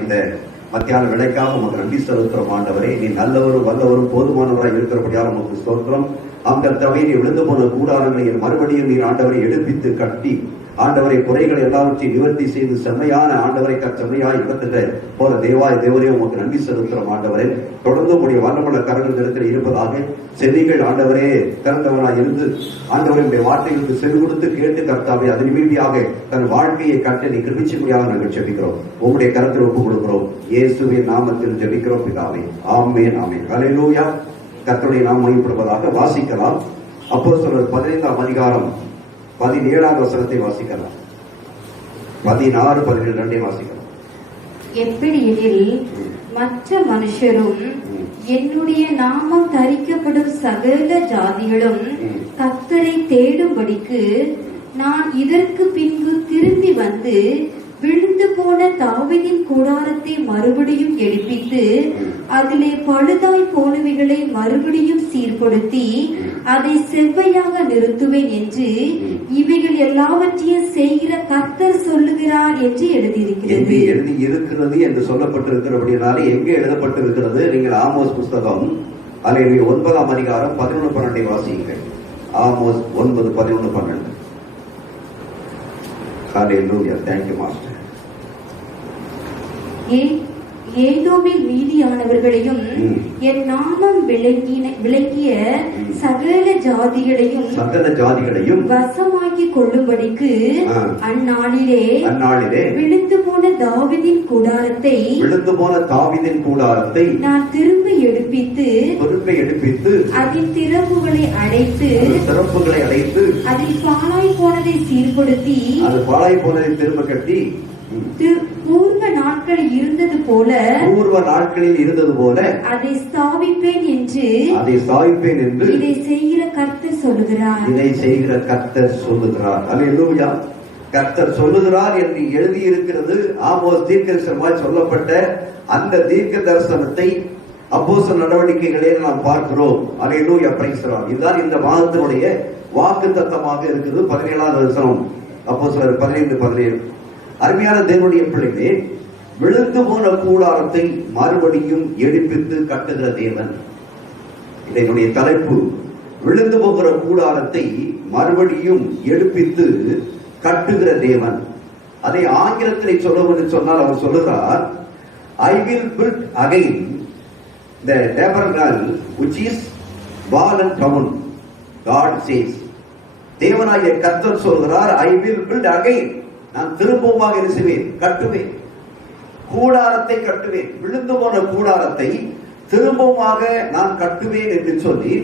இந்த மத்தியான விலைக்காக உமக்கு நன்றி செலுத்துறோம் ஆண்டவரே. நீ நல்லவரும் வல்லவரும் போதுமானவராய் இருக்கிறபடியால் உமக்கு ஸ்தோத்திரம். அந்த தவிர நீ விழுந்து போன கூடாரங்களை மறுபடியும் நீர் ஆண்டவரை எடுப்பித்து கட்டி ஆண்டவரை குறைகளை எல்லாவற்றையும் நிவர்த்தி செய்து செம்மையான ஆண்டவரை செம்மையாய் நடத்துகிற போல தேவரே உமக்கு நன்றி செலுத்துறோம் ஆண்டவரே. தொடர்ந்து உடைய வல்லமுள்ள கரங்கள் இடத்தில் இருப்பதாக செவிகள் ஆண்டவரே திறந்தவனாய் இருந்து ஆண்டவருடைய வார்த்தைகளுக்கு செவி கொடுத்து கேட்டு கர்த்தாவே அதன் மீதியாக தன் வாழ்க்கையை கட்ட நீ கிருபிச்சுமையாக நாங்கள் ஜெபிக்கிறோம். உங்களுடைய கரத்தில் ஒப்புக் கொடுக்கிறோம். இயேசுவின் நாமத்தில் ஜெபிக்கிறோம் பிதாவே. ஆமென் ஆமென். ஹல்லேலூயா. கர்த்தருடைய நாமம் மகிமைப்படுவதாக. வாசிக்கலாம். அப்போஸ்தலர் 15ஆம் அதிகாரம் 17ஆம் வசனத்தை வாசிக்கலாம். 16, 17 வாசிக்கலாம். எப்படி எனில் மற்ற மனுஷரும் என்னுடைய நாமம் தரிக்கப்படும் சகல ஜாதிகளும் கர்த்தரை தேடும்படிக்கு நான் இதற்கு பின்பு திரும்பி வந்து விழுந்து போன தாவீதின் கூடாரத்தை மறுபடியும் எடுப்பித்து அதிலே பழுதாய் போனவைகளை மறுபடியும் சீர்படுத்தி அதை செவ்வையாக நிறுத்துவேன் என்று இவைகள் எல்லாவற்றையும் செய்கிற கர்த்தர் சொல்லுகிறார் என்று எழுதியிருக்கிறது. எழுதியிருக்கிறது என்று சொல்லப்பட்டிருக்கிறபடினாலே எங்கே எழுதப்பட்டிருக்கிறது? நீங்கள் ஆமோஸ் புஸ்தகம் 9ஆம் அதிகாரம் 11, 12 வாசியுங்கள். Amos 9, 11, 12. Hallelujah. Thank you master. ஏதோமில் மீதியானவர்களையும் என் நாமம் விளங்கிய சகல ஜாதிகளையும் வசமாக்கி கொள்ளும்படிக்கு அந்நாளிலே விழுந்து போன தாவீதின் கூடாரத்தை நான் திரும்ப எடுப்பித்து அதன் திறப்புகளை அடைத்து அதில் பாழாய் போனதை சீர்படுத்தி திரும்ப கட்டி பூர்வ நாட்களில் இருந்தது போல அதை ஸ்தாபிப்பேன் என்று இதை செய்கிற கர்த்தர் சொல்லுகிறார். அல்லேலூயா. கர்த்தர் சொல்லுகிறார் என்று எழுதி இருக்கிறது. ஆமோஸ் தீர்க்கதரிசனமாய் சொல்லப்பட்ட அந்த தீர்க்க தரிசனத்தை அப்போஸ்தலர் நடவடிக்கைகளே நாம் பார்க்கிறோம். அல்லேலூயா. Praise the Lord. இதுதான் இந்த மாதத்தினுடைய வாக்குத்தத்தமாக இருக்குது. 17ஆவது வசனம் அப்போஸ்தலர் 15, 17. அருமையான தேவனுடைய பிள்ளைகளே, விழுந்து போன கூடாரத்தை மறுபடியும் எடுப்பித்து கட்டுகிற தேவன். இதனுடைய தலைப்பு விழுந்து போகிற கூடாரத்தை மறுபடியும் எடுப்பித்து கட்டுகிற தேவன். அதை ஆங்கிலத்தில் சொல்ல சொன்னால் அவர் சொல்லுகிறார், I will build again the tabernacle which is fallen down. God says. தேவனாகிய கர்த்தர் சொல்கிறார், I will build again. நான் திரும்பமாக என்ன செய்வேன்? கட்டுவேன். கூடாரத்தை கட்டுவேன். விழுந்து போன கூடாரத்தை திரும்பமாக நான் கட்டுவேன் என்று சொல்லி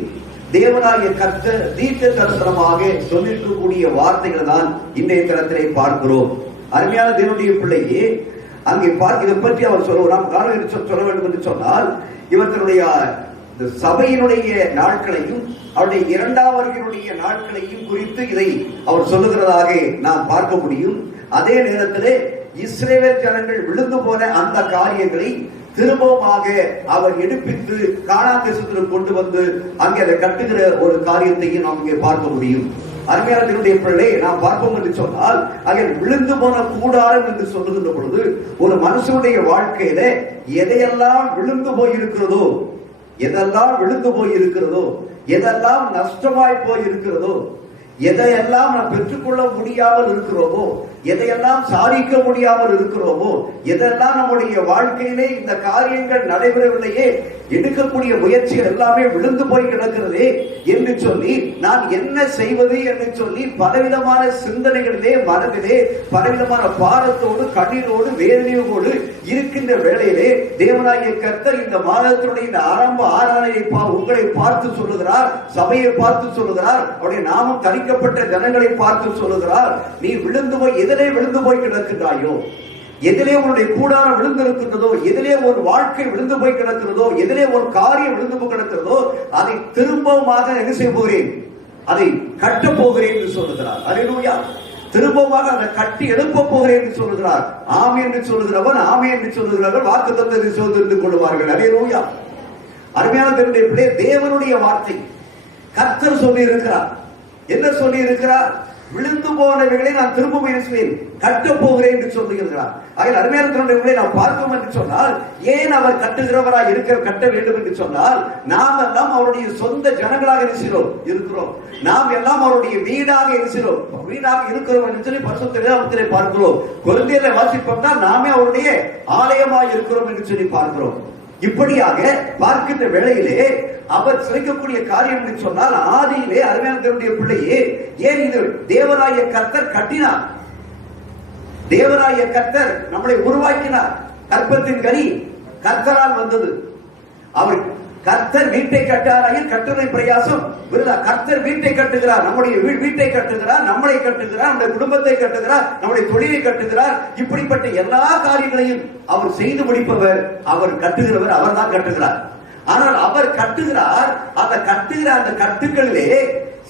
தேவனாகிய கர்த்தர் தீர்க்க தரிசனமாக சொல்லிருக்கக்கூடிய வார்த்தைகள் தான் இன்றைய தளத்திலே பார்க்கிறோம். அருமையான தேவனுடைய பிள்ளையே, அங்கே இதை பற்றி அவர் சொல்லுவோம். நாம் சொல்ல வேண்டும் என்று சொன்னால் இவர்களுடைய சபையினுடைய நாட்களையும் அவருடைய இரண்டாம் வருகையினுடைய நாட்களையும் குறித்து இதை அவர் சொல்லுகிறதாக நாம் பார்க்க முடியும். அதே நேரத்திலே இஸ்ரவேல் ஜனங்கள் விழுந்து போன அந்த காரியங்களை திரும்பமாக அவர் எடுப்பித்து கானான் தேசத்திற்கு கொண்டு வந்து அங்கே அதை கட்டுகிற ஒரு காரியத்தையும் நாம் இங்கே பார்க்க முடியும். அருமையாளர்களுடைய பிள்ளை நாம் பார்ப்போம் என்று சொன்னால் அங்கே விழுந்து போன கூடாரம் என்று சொல்லுகின்ற பொழுது ஒரு மனுஷனுடைய வாழ்க்கையில எதையெல்லாம் விழுந்து போயிருக்கிறதோ, எதெல்லாம் நஷ்டமாய் போயிருக்கிறதோ, எதையெல்லாம் நாம் பெற்றுக்கொள்ள முடியாமல் இருக்கிறோமோ, எதையெல்லாம் சாதிக்க முடியாமல் இருக்கிறோமோ, எதெல்லாம் நம்முடைய வாழ்க்கையிலே இந்த காரியங்கள் நடைபெறவில்லையே, எடுக்கக்கூடிய முயற்சிகள் எல்லாமே விழுந்து போய் கிடக்கிறதே என்று சொல்லி நான் என்ன செய்வது என்று சொல்லி பலவிதமான சிந்தனைகளிலே மனதிலே பலவிதமான பாரத்தோடு கண்ணீரோடு வேதனையோடு இருக்கின்ற வேளையிலே தேவனாகிய கர்த்தர் இந்த மாதத்தினுடைய இந்த ஆரம்ப ஆராதனையை உங்களை பார்த்து சொல்லுகிறார், சபையை பார்த்து சொல்லுகிறார், அவருடைய நாமம் தரிக்கப்பட்ட ஜனங்களை பார்த்து சொல்லுகிறார், நீ விழுந்து போய் எதிலே விழுந்து போய் கிடக்கின்றாயோ, எதிலே உன்னுடைய கூடாரம் விழுந்திருக்கின்றதோ, எதிலே ஒரு வாழ்க்கை விழுந்து போய் கிடக்கிறதோ, எதிலே ஒரு காரியம் விழுந்து போய் கிடக்கிறதோ, அதை திரும்பமாக என்ன செய்ய போகிறேன்? அதை கட்டப் போகிறேன் என்று சொல்லுகிறார். அல்லேலூயா. திரும்பமாக அதை கட்டி எழுப்ப போகிறேன் என்று சொல்லுகிறார். ஆமே என்று சொல்லுகிறவன் ஆமே என்று சொல்லுகிறவர்கள் வாக்குத்தத்தத்தை சோதரித்துக் கொள்வார்கள். அல்லேலூயா. அருமையான தேவனுடைய தேவனுடைய வார்த்தை கர்த்தர் சொல்லி இருக்கிறார். என்ன சொல்லி இருக்கிறார்? விழுந்து போனவைகளை நான் திரும்ப முயற்சிவேன், கட்டப் போகிறேன் என்று சொல்லுகிறார். அதில் அருமையான நாம் பார்த்தோம் என்று சொன்னால், ஏன் அவர் கட்டுகிறவராய் கட்ட வேண்டும் என்று சொன்னால், நாம் எல்லாம் அவருடைய சொந்த ஜனங்களாக இருக்கிறோம். நாம் எல்லாம் அவருடைய வீடாக இருக்கிறோம் என்று சொல்லி பரிசுத்த வேதாகமத்திலே பார்க்கிறோம். கொரிந்தியரை வாசிப்போம்னா நாமே அவருடைய ஆலயமாய் இருக்கிறோம் என்று சொல்லி பார்க்கிறோம். இப்படியாக பார்க்கின்ற வேளையிலே அவர் சிரிக்கக்கூடிய காரியம் என்று சொன்னால், ஆதியிலே அருமையான தேவனுடைய பிள்ளையே, ஏன் இது தேவனாய கர்த்தர் கட்டினார், தேவனாய கர்த்தர் நம்மளை உருவாக்கினார். கற்பத்தின் கனி கர்த்தரால் வந்தது. அவர் கர்த்தர் வீட்டை கட்டாராயில் கட்டுரை பிரயாசம் விருதா. கர்த்தர் வீட்டை கட்டுகிறார், நம்முடைய வீட்டை கட்டுகிறார், நம்மளை கட்டுகிறார், நம்முடைய குடும்பத்தை கட்டுகிறார், நம்முடைய தொழிலை கட்டுகிறார். இப்படிப்பட்ட எல்லா காரியங்களையும் அவர் செய்து முடிப்பவர், அவர் கட்டுகிறவர், அவர் தான் கட்டுகிறார். ஆனால் அவர் கட்டுகிறார், அந்த கட்டுகளிலே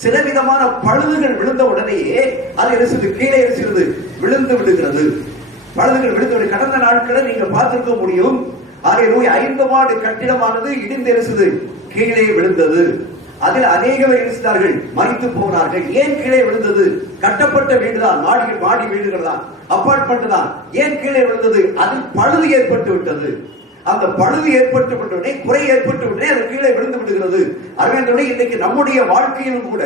சில விதமான பழுதுகள் விழுந்த உடனேயே அது கீழே விழுந்து விடுகிறது. பழுதுகள் விழுந்து கடந்த நாட்களை நீங்க பார்த்திருக்க முடியும். 5 மாடு கட்டிடமானது இடிந்து கீழே விழுந்தது. அதில் அநேகவர் இருக்கிறார்கள், மறித்து போனார்கள். ஏன் கீழே விழுந்தது? கட்டப்பட்ட வீடுதான், மாடி வீடுகள் தான், அபார்ட்மெண்ட் தான். ஏன் கீழே விழுந்தது? அதில் பழுது ஏற்பட்டு விட்டது. அந்த பழுது ஏற்பட்டு விட்டவுடனே, குறை ஏற்பட்டு விட்டே அது கீழே விழுந்து விடுகிறது. அதனால இன்னைக்கு நம்முடைய வாழ்க்கையிலும் கூட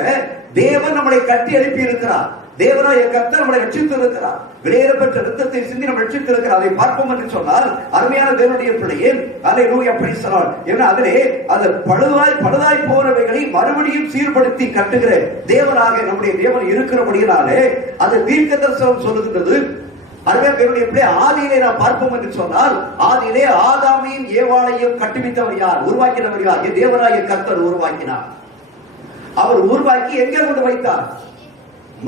தேவன் நம்மளை கட்டி எழுப்பி இருக்கிறார். தேவனாய கர்த்தர் நம்மளை ரட்சித்து இருக்கிறார். வெளியேறப்பட்ட ரத்தத்தை சிந்தி நம்ம ரட்சித்து இருக்கிறார். அதை பார்ப்போம் என்று சொன்னால், அருமையான தேவனுடைய பிள்ளையே, அல்லேலூயா பிரைஸ் தி லார்ட். ஏன்னா அதிலே அது பழுதாய் போனவைகளை மறுபடியும் சீர்படுத்தி கட்டுகிற தேவனாக நம்முடைய தேவன் இருக்கிறபடியாலே அது தீர்க்கதரிசனம் சொல்லுகிறது. ஆதியிலே நாம் பார்ப்போம் என்று சொன்னால், ஆதியிலே ஆதாமையும் ஏவாளையும் கட்டுவித்தவர் யார்? உருவாக்கினவர் யார்? தேவனாய கர்த்தர் உருவாக்கினார். அவர் உருவாக்கி எங்கே கொண்டு வைத்தார்?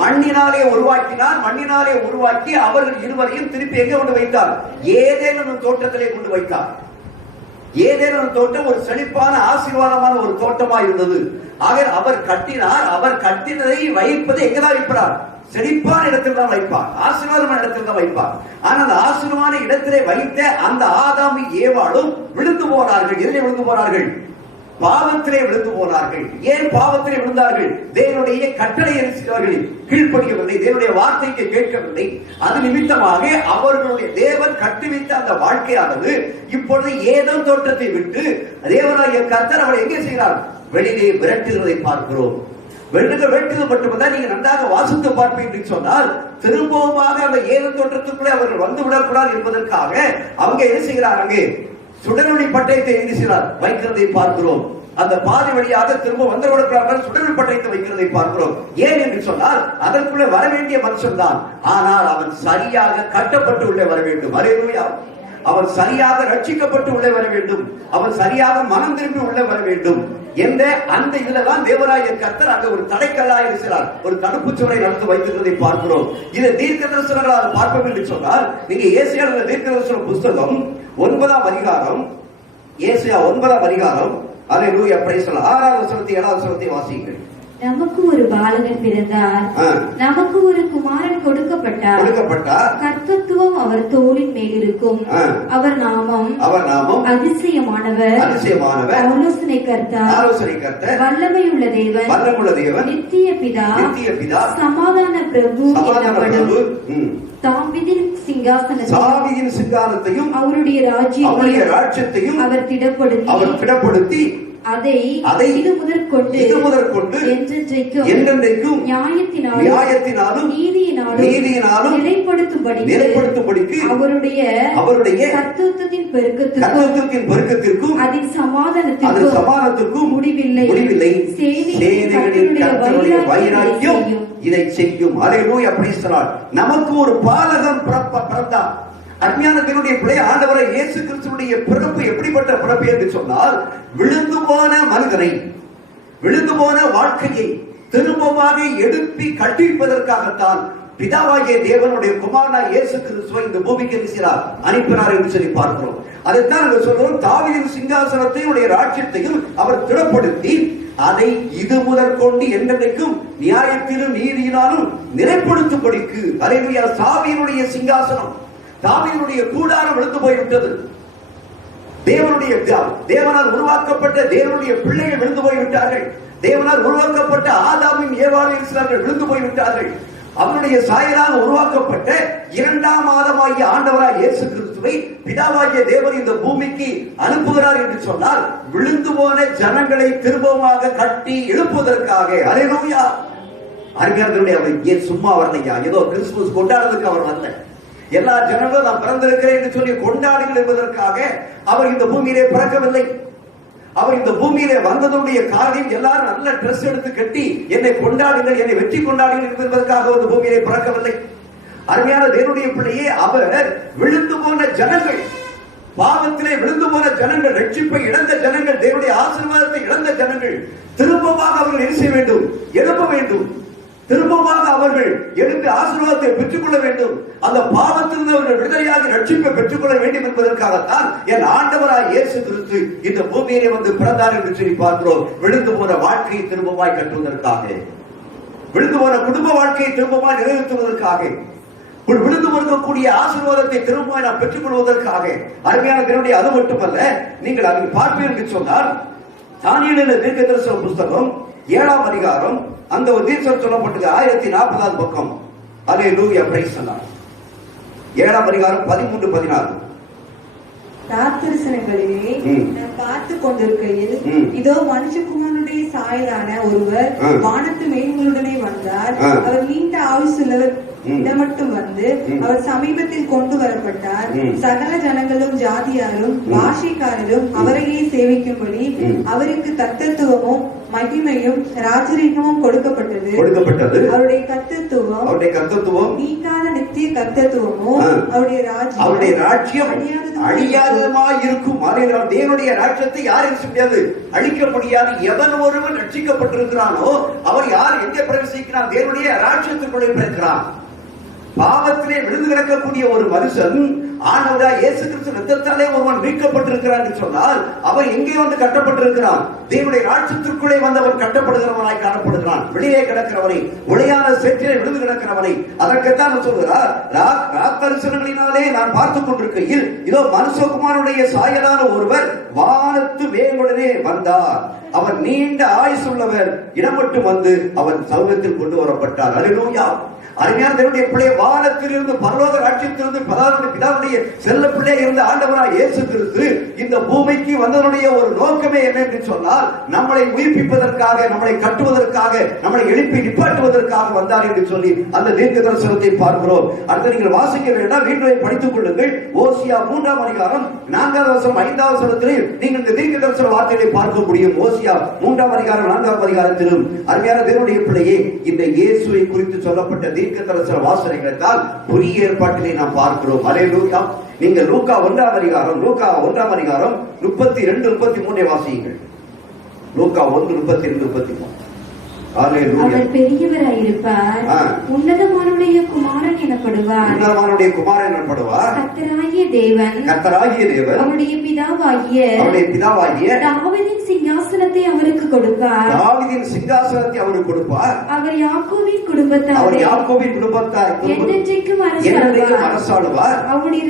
மண்ணினாலே உருவாக்கினார். மண்ணினாலே உருவாக்கி அவர்கள் இருவரையும் திருப்பி எங்கே கொண்டு வைத்தார்? ஏதேனும் தோட்டத்திலே கொண்டு வைத்தார். ஏதேனும் தோட்டம் ஒரு செழிப்பான ஆசீர்வாதமான ஒரு தோட்டமாக இருந்தது. ஆக அவர் கட்டினார். அவர் கட்டினதை வைப்பதை எங்கதான் வைப்பார்? செழிப்பான இடத்தில் தான் வைப்பார், ஆசீர்வாதமான இடத்தில் தான் வைப்பார். ஆனால் அந்த ஆசீர்வாதமான இடத்திலே வைத்த அந்த ஆதாமும் ஏவாளும் விழுந்து போனார்கள். எதிலே விழுந்து போனார்கள்? பாவத்திலே விழுந்து போனார்கள். ஏன் பாவத்திலே விழுந்தார்கள்? தேவனுடைய கட்டளை கீழ்ப்படியவில்லை, தேவனுடைய வார்த்தைக்கு கேட்கவில்லை. அது நிமித்தமாக அவர்களுடைய தேவன் கட்டுவித்த அந்த வாழ்க்கையானது இப்பொழுது ஏதோ தோட்டத்தை விட்டு தேவனாகிய கர்த்தர் அவரை எங்கே செய்கிறார்? வெளியே விரட்டுகிறதை பார்க்கிறோம். வெட்டுகள் மட்டும்தான் நீங்க நன்றாக வாசித்து பார்ப்பீங்க சொன்னால், திரும்பவுமாக அந்த ஏதேன் தோட்டத்துக்குள்ளே அவர்கள் வந்து விடக்கூடாது என்பதற்காக அவங்க என்ன செய்கிறார்? அங்கே சுடரொளி பட்டயத்தை என்ன செய்கிறார்? வைக்கிறதை பார்க்கிறோம். அந்த பாதை வழியாக திரும்ப வந்துவிடக்கூடாது சுடரொளி பட்டயத்தை வைக்கிறதை பார்க்கிறோம். ஏன் என்று சொன்னால், அதற்குள்ளே வர வேண்டிய மனுஷன் தான், ஆனால் அவன் சரியாக கட்டப்பட்டு உள்ளே வர வேண்டும். அல்லேலூயா. அவன் சரியாக ரட்சிக்கப்பட்டு உள்ளே வர வேண்டும். அவன் சரியாக மனம் திரும்பி உள்ளே வர வேண்டும் என்ற அந்த இதுலதான் தேவனாகிய கர்த்தர் அங்க ஒரு தடைக்கல்லாக இருக்கிறார், ஒரு தடுப்பு சுவரை நடந்து வைத்திருந்ததை பார்க்கிறோம். இதை தீர்க்க தரிசனங்களாக பார்ப்போம் என்று சொன்னால், நீங்க ஏசாயா தீர்க்க தரிசன புஸ்தகம் 9ஆம் அதிகாரம், ஏசாயா 9ஆம் அதிகாரம், அல்லேலூயா பிரைஸ் தி லார்ட், 6வது வசனத்தை 7வது வசனத்தை வாசியுங்கள். நமக்கு ஒரு பாலகன் பிறந்தார், நமக்கு ஒரு குமாரன் கொடுக்கப்பட்டார். கர்த்தத்துவம் அவர் தோளின் மேல் இருக்கும். அவர் நாமம் அதிசயமானவர், ஆலோசனை கர்த்தர், வல்லமையுள்ள தேவன், நித்திய பிதா, சமாதான பிரபு எனப்படும். தாவீதின் சிங்காசனத்தையும் அவருடைய ராஜ்யத்தையும் அவர் திடப்படுத்தி அதை இது முதற்கொண்டு என்றென்றைக்கும் நியாயத்தினாலும் நீதியினாலும் நிலைப்படுத்தும்படிக்கு அவருடைய கர்த்தத்துவத்தின் பெருக்கத்திற்கும் அதன் சமாதானத்திற்கும் முடிவில்லை. சேனைகளின் கர்த்தருடைய வைராக்கியம் இதை செய்யும். அல்லேலூயா பிரைஸ் தி லார்ட். நமக்கு ஒரு பாலகன் பிறந்தார். அருமையான தேவனுடைய பிள்ளை, ஆண்டவரை இயேசு கிறிஸ்துவுடைய பிறப்பு எப்படிப்பட்ட பிறப்பு என்று சொன்னால், விழுந்து போன மனிதனை, விழுந்து போன வாழ்க்கையை திரும்பமாக எழுப்பி கட்டிப்பதற்காகத்தான் பிதாவாகிய தேவனுடைய குமாரனாய் இயேசு கிறிஸ்துவை இந்த பூமிக்கு அனுப்பினார் என்று சொல்லி பார்க்கிறோம். அதைத்தான் நாங்கள் சொல்றோம். தாவீதின் சிங்காசனத்தையும் ராஜ்யத்தையும் அவர் திடப்படுத்தி அதை இது முதற்கொண்டு என்றைக்கும் நியாயத்திலும் நீதியினாலும் நிலைப்படுத்தும்படிக்கு, அல்லேலூயா, தாவீதினுடைய சிங்காசனம், தாவீதுடைய கூடாரம் விழுந்து போய்விட்டது. தேவனால் உருவாக்கப்பட்ட தேவனுடைய பிள்ளைகள் விழுந்து போய்விட்டார்கள். தேவனால் உருவாக்கப்பட்ட ஆதாமும் ஏவாளும் இருக்கிறார்கள், விழுந்து போய்விட்டார்கள். அவருடைய சாயலாக உருவாக்கப்பட்ட இரண்டாம் ஆதமாகிய ஆண்டவராய் இயேசு கிறிஸ்துவை பிதாவாகிய தேவன் இந்த பூமிக்கு அனுப்புகிறார் என்று சொன்னால் விழுந்து போன ஜனங்களை திரும்பமாக கட்டி எழுப்புவதற்காக. அல்லேலூயா. அறிஞர்களுடைய அவர் ஏன் சும்மா வரலையா? ஏதோ கிறிஸ்துமஸ் கொண்டாடுறதுக்கு அவர் வரல. எல்லா ஜனங்களும் நான் பிறந்திருக்கிறேன் என்று சொல்லி கொண்டாடுங்கள் என்பதற்காக அவர் இந்த பூமியிலே பிறக்கவில்லை. அவர் இந்த பூமியிலே வந்ததுடைய காரியம் எல்லாரும் நல்ல டிரெஸ் எடுத்து கட்டி என்னை கொண்டாடுங்கள், என்னை வெற்றி கொண்டாடுங்கள் என்பதற்காக இந்த பூமியிலே பிறக்கவில்லை. அருமையான தேவனுடைய பிள்ளையே, அவர் விழுந்து போன ஜனங்கள், பாவத்திலே விழுந்து போன ஜனங்கள், ரட்சிப்பை இழந்த ஜனங்கள், தேவனுடைய ஆசீர்வாதத்தை இழந்த ஜனங்கள் திரும்பமாக அவர்கள் என்ன செய்ய வேண்டும்? எழுப்ப வேண்டும். திரும்பமாக அவர்கள் எழுந்து ஆசீர்வாதத்தை பெற்றுக் கொள்ள வேண்டும். அந்த பாவத்திலிருந்து அவர்கள் விடுதலையாக ரட்சிப்பை பெற்றுக் கொள்ள வேண்டும் என்பதற்காகத்தான் என் ஆண்டவராய் இயேசு கிறிஸ்து இந்த பூமியிலே வந்து பிறந்தார் என்று சொல்லி பார்க்கிறோம். விழுந்து போன வாழ்க்கையை திரும்பமாய் கட்டுவதற்காக, விழுந்து போன குடும்ப வாழ்க்கையை திரும்பமாய் நிறைவேற்றுவதற்காக, விழுந்து கொடுக்கக்கூடிய ஆசீர்வாதத்தை திரும்பமாய் நாம் பெற்றுக் கொள்வதற்காக. அருமையான தேவனுடைய, அது மட்டுமல்ல, நீங்கள் அதை பார்ப்பீர்கள் சொன்னால் தானியேல் தீர்க்கதரிசன புத்தகம் 7ஆம் அதிகாரம் அந்த ஒரு தீர்க்கம் சொல்லப்பட்டது 1040 பக்கம். அல்லேலூயா, பிரைஸ் தி லார்ட். 7ஆம் அதிகாரம் 13, 14 தரிசனங்களிலே நான் பார்த்து கொண்டிருக்கையில் இதோ மனுஷகுமாரனுடைய சாயலான ஒருவர் வானத்து மேகங்களுடனே வந்தார். அவர் நீண்ட ஆயுசுள்ளவர் இடமட்டும் வந்து அவர் சமீபத்தில் கொண்டு வரப்பட்டார். சகல ஜனங்களும் ஜாதியாரும் பாஷைக்காரரும் அவரையே சேவிக்கும்படி அவருக்கு கர்த்தத்துவமும் மகிமையும் ராஜரீகமும் கொடுக்கப்பட்டது. அவருடைய கர்த்தத்துவம் நீங்காத நித்திய கர்த்தத்துவமும் அவருடைய ராஜ்யம் அழியாதமாய் இருக்கும். தேவனுடைய ராஜ்யத்தை யாரும் முடியாது, அழிக்க முடியாது. எவன் ஒருவன் ரட்சிக்கப்பட்டிருக்கிறானோ அவர் யார் எங்கே பிரவேசிக்கிறான்? தேவனுடைய ராஜ்யத்திற்குள்ளே பிறக்கிறான். பாவத்திலே விழுந்து கிடக்கக்கூடிய ஒரு மனுஷன் ஆண்டவராய் இயேசு கிறிஸ்து ரத்தத்தாலே ஒருவன் மீட்கப்பட்டிருக்கிறார் என்று சொன்னால் அவர் எங்கே வந்து கட்டப்பட்டிருக்கிறான்? தேவனுடைய ராஜ்யத்திற்குள்ளே வந்து அவர் கட்டப்படுகிறவனாய் காணப்படுகிறான். வெளியே கிடக்கிறவனை, ஒளியான சேற்றிலே விழுந்து கிடக்கிறவனை. அதற்குத்தான் சொல்கிறார், தரிசனங்களினாலே நான் பார்த்துக் கொண்டிருக்கையில் இதோ மனுஷகுமாரனுடைய சாயலான ஒருவர் வானத்து மேகங்களுடனே வந்தார். அவர் நீண்ட ஆயுசுள்ளவர் இடமட்டும் வந்து அவர் சமூகத்தில் கொண்டு வரப்பட்டார். அல்லேலூயா. அருமையான தேவனுடைய பிள்ளை, வானத்திலிருந்து பரலோக ராஜ்யத்திலிருந்து பிதாவுடைய செல்ல பிள்ளை இருந்த ஆண்டவராய் இயேசு கிறிஸ்து இந்த பூமிக்கு வந்ததனுடைய ஒரு நோக்கமே என்ன என்று சொன்னால் நம்மளை உயிர்ப்பிப்பதற்காக, நம்மளை கட்டுவதற்காக, நம்மளை எழுப்பி நிப்பாட்டுவதற்காக வந்தார் என்று சொல்லி அந்த தீர்க்க தரிசனத்தை பார்க்கிறோம். அடுத்து நீங்கள் வாசிக்க வேண்டாம், வீட்டில் படித்துக் கொள்ளுங்கள். ஓசியா 3ஆம் அதிகாரம் 4வது வசனம் 5வது வசனத்திலே நீங்கள் இந்த தீர்க்க தரிசன வார்த்தைகளை பார்க்க முடியும். ஓசியா 3ஆம் அதிகாரம் 4வது அதிகாரத்திலும் அருமையான தேவனுடைய பிள்ளையே, இந்த இயேசுவை குறித்து சொல்லப்பட்ட தீர்க்க தரிசன வாசனைகளை தான் புதிய ஏற்பாட்டிலே நாம் பார்க்கிறோம். அல்லேலூயா. நீங்கள் லூக்கா 1ஆம் அதிகாரம் 32, 33 வாசியுங்கள். லூக்கா 1:32, 33. அவர் பெரியவராயிருப்பார், உன்னதமானுடைய குமாரன் எனப்படுவார். கர்த்தராகிய தேவன் அவருடைய பிதாவாகிய தாவீதின் சிங்காசனத்தை அவருக்கு கொடுப்பார். அவர் யாக்கோபின் குடும்பத்தார் என்றென்றைக்கும் அரசாளுவார். அவருடைய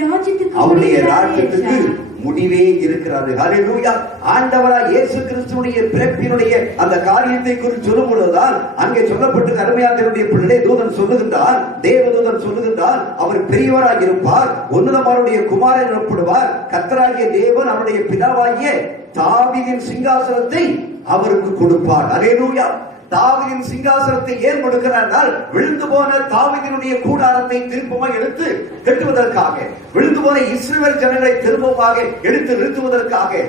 ராஜ்யத்துக்கு முடிவே இருக்கிறது. ஹல்லேலூயா. ஆண்டவராய் இயேசு கிறிஸ்துவினுடைய பிறப்பினுடைய அந்த காரியத்தை குறித்து சொல்லும் பொழுதுதான் அங்கே சொல்லப்பட்டு அருமையானவருடைய பிள்ளை தூதன் சொல்லுகின்றார், தேவதூதன் சொல்லுகின்றார், அவர் பெரியவராக இருப்பார், உன்னதமானுடைய குமாரன் எனப்படுவார். கர்த்தராகிய தேவன் அவருடைய பிதாவாகிய தாவீதின் சிங்காசனத்தை அவருக்கு கொடுப்பார். அல்லேலூயா. தாவீதின் சிங்காசனத்தை ஏன் கொடுக்கிறார்? விழுந்து போன தாவீதினுடைய கூடாரத்தை திரும்பமாக எடுத்து கட்டுவதற்காக, விழுந்து போன இஸ்ரவேல் ஜனங்களை திரும்பமாக எடுத்து நிறுத்துவதற்காக,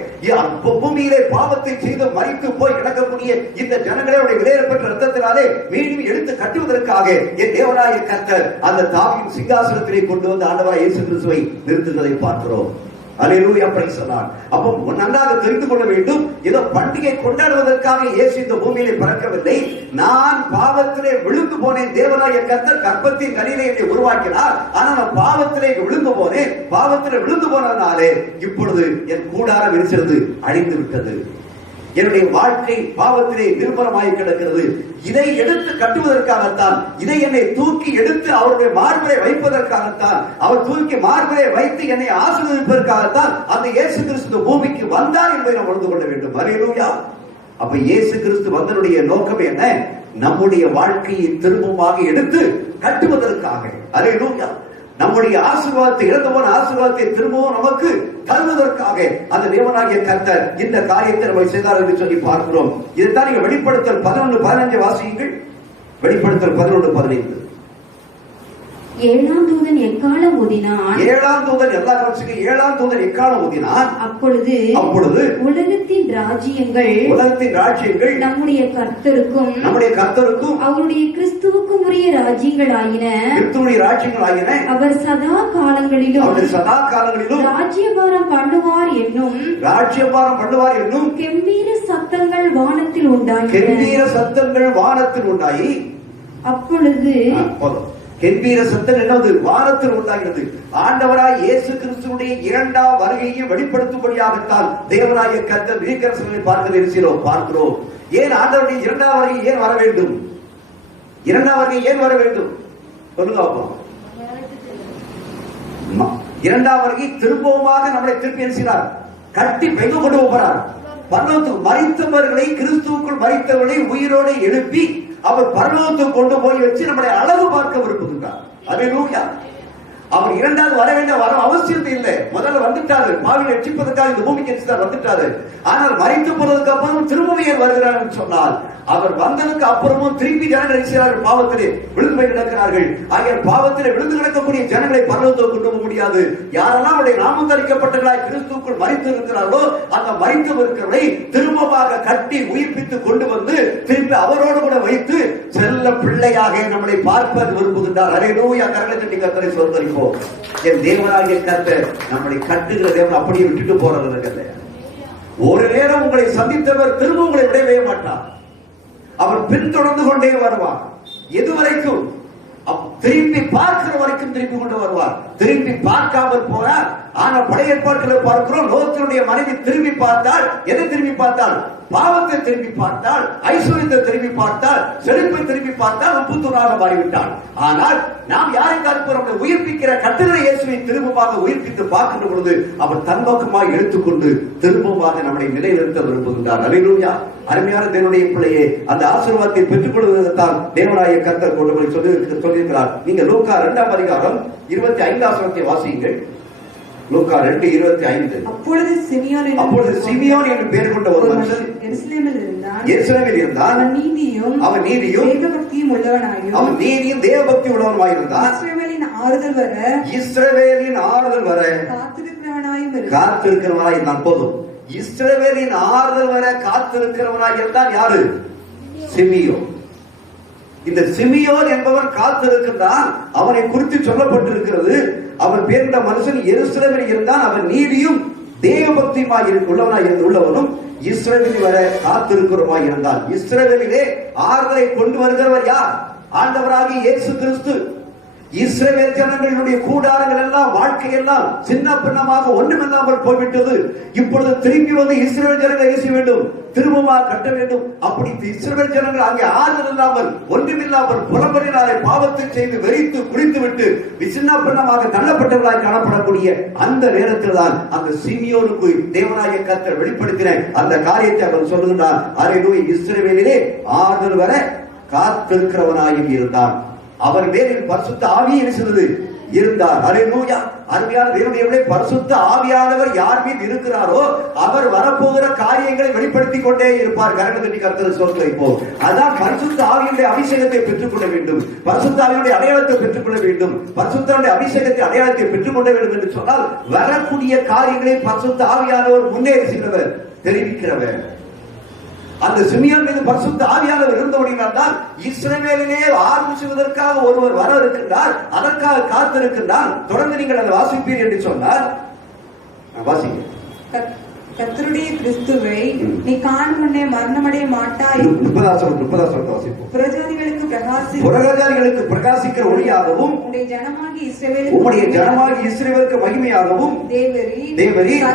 பூமியிலே பாவத்தை செய்து மரித்து போய் கிடக்கக்கூடிய இந்த ஜனங்களுடைய விலையேறப்பட்ட ரத்தத்தினாலே மீண்டும் எடுத்து கட்டுவதற்காக என் தேவனாய கர்த்தர் அந்த தாவீதின் சிங்காசனத்திலே கொண்டு வந்து ஆண்டவராய் இயேசு கிறிஸ்துவை நிறுத்துவதை பார்க்கிறோம். Hallelujah, praise the Lord. அப்போ நன்றாக தெரிந்து கொள்ள வேண்டும், ஏதோ பண்டிகை கொண்டாடுவதற்காக இயேசு இந்த பூமியிலே பிறக்கவில்லை. நான் பாவத்திலே விழுந்து போனேன், தேவனாகிய கர்த்தர் கர்ப்பத்தின் கனியிலே என்னை உருவாக்கினார். ஆனால் நான் பாவத்திலே விழுந்து போனேன். பாவத்திலே விழுந்து போனதுனாலே இப்பொழுது என் கூடாரம் இருக்கிறது, அழிந்து விட்டது. என்னுடைய வாழ்க்கை பாவத்திலே நிர்மலமாய் கிடக்கிறது. இதை எடுத்து கட்டுவதற்காகத்தான், இதை என்னை தூக்கி எடுத்து அவருடைய மார்பிலே வைப்பதற்காகத்தான், அவர் தூக்கி மார்பிலே வைத்து என்னை ஆசீர்வதிப்பதற்காகத்தான் அந்த இயேசு கிறிஸ்து பூமிக்கு வந்தார் என்பதை நாம் உணர்ந்து கொள்ள வேண்டும். அல்லேலூயா. அப்ப இயேசு கிறிஸ்து வந்தனுடைய நோக்கம் என்ன? நம்முடைய வாழ்க்கையை திரும்பமாக எடுத்து கட்டுவதற்காக. அல்லேலூயா. நம்முடைய ஆசீர்வாதத்தை, இழந்து போன ஆசீர்வாதத்தை திரும்பவும் நமக்கு தருவதற்காக அந்த தேவனாகிய கர்த்தர் இந்த காரியத்தை நம்ம செய்தார் என்று சொல்லி பார்க்கிறோம். இதைத்தான் நீங்க வெளிப்படுத்தல் 11:15 வாசியுங்கள். வெளிப்படுத்தல் 11:15. ஏழாம் தூதன் எக்காலம் ஊதினான். ஏழாம் தூதன், எல்லாரும் ஏழாம் தூதன் எக்காலம் ஊதினான். அப்பொழுது உலகத்தின் ராஜ்யங்கள் நம்முடைய கர்த்தருக்கும் அவருடைய கிறிஸ்துவுக்கும் உரிய ராஜ்யங்களாயின. அவர் சதா காலங்களிலும் ராஜ்யபாரம் பண்ணுவார் என்னும் கெம்பீர சத்தங்கள் வானத்தில் உண்டாகி அப்பொழுது கெம்பீர சத்தம் என்னது? வானத்தில் உண்டாகிறது. ஆண்டவராய் இயேசு கிறிஸ்துவுடைய இரண்டாம் வருகையை வெளிப்படுத்தும்படியாகத்தான் தேவனாகிய கர்த்தர் தீர்க்கதரிசனங்களை பார்க்கிறோம். ஏன் ஆண்டவருடைய இரண்டாம் வருகை ஏன் வர வேண்டும்? இரண்டாம் வருகை ஏன் வர வேண்டும் சொல்லுங்க. இரண்டாம் வருகை திரும்பவுமாக நம்மளை திருப்பி என்கிறார், கட்டி பெங்க கொண்டு போகிறார். பரலோகத்துக்கு மரித்தவர்களை, கிறிஸ்துவுக்குள் மரித்தவர்களை உயிரோடு எழுப்பி அவர் பரலோகத்துக்கு கொண்டு போய் வச்சு நம்மளை அழகு பார்க்க விரும்புகின்றார். அல்லேலூயா. அவர் இரண்டாவது வர வேண்டிய வர அவசியம் இல்லை. முதல்ல வந்துட்டாரு, பாவியை ரட்சிப்பதற்காக இந்த பூமிக்கு வந்துட்டாரு. ஆனால் மரித்து போனதுக்கு அப்புறம் திரும்பவும் வருகிறார் என்று சொன்னால், அவர் வந்ததுக்கு அப்புறமும் திருப்பி ஜனங்கள் பாவத்திலே விழுந்து கிடக்கிறார்கள். ஆகிய பாவத்திலே விழுந்து கிடக்கக்கூடிய ஜனங்களை பரலோகத்துக்கு கொண்டு போக முடியாது. யாரெல்லாம் அவருடைய நாமம் தரிக்கப்பட்டவர்களாய் கிறிஸ்துவுக்குள் மரித்து இருக்கிறார்களோ அந்த மரித்து இருக்கிறவரை திரும்பமாக கட்டி உயிர்ப்பித்து கொண்டு வந்து திருப்பி அவரோடு கூட வைத்து செல்ல பிள்ளையாக நம்மளை பார்ப்பது விரும்புகின்றார். அல்லேலூயா. கரங்களை தட்டி கர்த்தரை சோதரிப்போம். என் தேவனாகிய கர்த்தர் நம்மளை கட்டுகிற தேவன் அப்படியே விட்டுட்டு போறது. ஒரு நேரம் உங்களை சந்தித்தவர் திரும்ப உங்களை விடவே மாட்டார். அவர் பின்தொடர்ந்து கொண்டே வருவார். எதுவரைக்கும்? திரும்பி பார்க்கிற வரைக்கும் திரும்பி கொண்டு வருவார். திரும்பி பார்க்காமல் போறார். ஆனா பழைய ஏற்பாட்டில் பார்க்கிறோம், லோத்தினுடைய மனைவி திரும்பி பார்த்தால், எதை திரும்பி பார்த்தால்? பாவத்தை திரும்பி பார்த்தால், ஐஸ்வர்யத்தை திரும்பி பார்த்தால், செழிப்பை திரும்பி பார்த்தால், உப்புத்தூராக மாறிவிட்டாள். ஆனால் நாம் யாரை பார்க்கிறோம்? உயிர்ப்பிக்கிற கட்டுகிற இயேசுவை திரும்பமாக உயிர்ப்பித்து பார்க்கின்ற பொழுது அவர் தன்பக்கமாக எடுத்துக்கொண்டு திரும்பமாக நம்மை நிலைநிறுத்த விரும்புகின்றார். அல்லேலூயா. அருமையான தேவனுடைய பிள்ளையே, அந்த ஆசீர்வாதத்தை பெற்றுக் கொள்வதற்கான தேவனாகிய கர்த்தர் கொண்டு போய் சொல்லியிருக்கிறார். நீங்க லூக்கா 2ஆம் அதிகாரம் 25ஆம் வசனத்தை வாசியுங்கள். லூக்கா 2:25. அப்பொழுது சிமியோன் என்று பெயர் கொண்ட ஒரு மனுஷன் எருசலேமில் இருந்தான். அவன் நீதியும் தேவபக்தி உள்ளவனாயிருந்தான். இஸ்ரவேலின் ஆறுதல் வர காத்திருக்கிறவனாய் இருந்தான். போதும். இஸ்ரவேலின் ஆறுதல் வர காத்திருக்கிறவனாய் இருந்தான். யாரு? சிமியோன். இந்த சிமியோன் என்பவன் காத்திருக்கின்றான். அவனை குறித்து சொல்லப்பட்டிருக்கிறது, அவன் பேர்ந்த மனுஷன் எருசலேமில் இருந்தான். அவன் நீதியும் தேவபக்தியுமாய் உள்ளவனும் இஸ்ரவேலில் வர காத்திருக்கிறவனாய் இருந்தான். இஸ்ரவேலிலே ஆறுதலை கொண்டு வருகிறவர் யார்? ஆண்டவராகிய இயேசு கிறிஸ்து. இஸ்ரவேல் ஜனங்களுடைய கூடாரங்கள் எல்லாம், வாழ்க்கையெல்லாம் சின்ன பின்னமாக ஒன்றுமில்லாமல் போய்விட்டது. இப்பொழுது திரும்பி வந்து இஸ்ரவேல் ஜனங்களை ஏச வேண்டும், திரும்பமாக கட்ட வேண்டும். அப்படி இஸ்ரவேல் ஜனங்கள் அங்கே ஆறுதல் இல்லாமல், ஒன்றுமில்லாமல், புலம்பலினாலே பாவத்தை செய்து வெறித்து குடித்து விட்டு சின்ன பின்னமாக தள்ளப்பட்டவர்களாய் காணப்படக்கூடிய அந்த நேரத்தில் தான் அந்த சிமியோனுக்கு தேவனாகிய கர்த்தர் வெளிப்படுத்தின அந்த காரியத்தை அவன் சொல்லுகின்றான். அல்லேலூயா. இஸ்ரவேலிலே ஆறுதல் வர காத்திருக்கிறவனாயும் இருந்தான். அவர் மேலில் பரிசுத்த ஆவி இருந்தார். அல்லேலூயா. அருமையான தேவனுடைய பரிசுத்த ஆவியானவர் யார் மீது இருக்கிறாரோ அவர் வரப்போகிற காரியங்களை வெளிப்படுத்திக் கொண்டே இருப்பார். கரகத்தை கர்த்தர் சொல்லிப்போம். அதான் பரிசுத்த ஆவியுடைய அபிஷேகத்தை பெற்றுக் கொள்ள வேண்டும், பரிசுத்த ஆவியுடைய அடையாளத்தை பெற்றுக் கொள்ள வேண்டும், பரிசுத்தனுடைய அபிஷேகத்தை அடையாளத்தை பெற்றுக் கொள்ள வேண்டும் என்று சொன்னால் வரக்கூடிய காரியங்களை பரிசுத்த ஆவியானவர் முன்னேறி சென்றவர், தெரிவிக்கிறவர். அந்த சிமியோன் மீது பரிசுத்த ஆவியானவர் இருந்தபடியால் இஸ்ரவேலிலே ஆறுதல் செய்வதற்காக ஒருவர் வர இருக்கின்றார், அதற்காக காத்திருக்கின்றார். தொடர்ந்து நீங்கள் அதை வாசிப்பீர் என்று சொன்னார். வாசிங்க. கர்த்தருடைய கிறிஸ்துவை நீ காணும் முன்னே மரணமடைய மாட்டாய். 30 வாசிப்போம். புறஜாதிகளுக்கு பிரகாசிக்கிற ஒளியாகவும் உம்முடைய ஜனமாகிய இஸ்ரவேலுக்கு மகிமையாகவும் தேவரீர்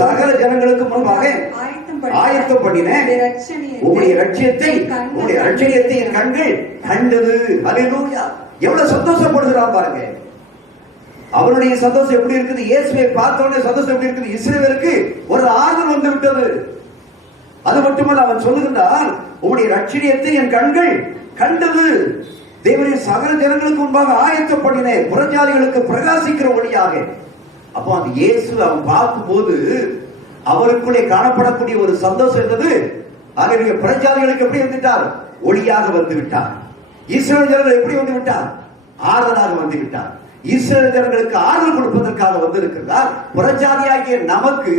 சகல ஜனங்களுக்கு முன்பாக ஆயத்தம் பண்ணின உம்முடைய ரட்சியத்தை என் கண்கள் கண்டது. அல்லேலூயா. எவ்வளவு சந்தோஷப்படுகிறான் பாருங்க. அவருடைய சந்தோஷம் எப்படி இருக்குது? இயேசுவை பார்த்தோன்னே சந்தோஷம் எப்படி இருக்குது? இஸ்ரவேலுக்கு ஒரு ஆறுதல் வந்து விட்டது. அது மட்டுமல்ல, அவன் சொல்லுகின்றான், உம்முடைய ரட்சணியத்தை என் கண்கள் கண்டது. தேவனின் சகல ஜனங்களுக்கு முன்பாக ஆயத்தப்படின புறஜாதிகளுக்கு பிரகாசிக்கிற ஒளியாக. அப்போ அந்த இயேசு அவன் பார்க்கும் போது அவருக்குள்ளே காணப்படக்கூடிய ஒரு சந்தோஷம் இருந்தது. ஆகிய புறஜாதிகளுக்கு எப்படி வந்துவிட்டார்? ஒளியாக வந்து விட்டார். இஸ்ரவேல் ஜனங்கள் எப்படி வந்து விட்டார்? ஆறுதலாக வந்து விட்டார். இஸ்ரவேல் ஜனங்களுக்கு ஆறுதல் கொடுப்பதற்காக வந்திருக்கிறார். புறஜாதியாகிய நமக்கு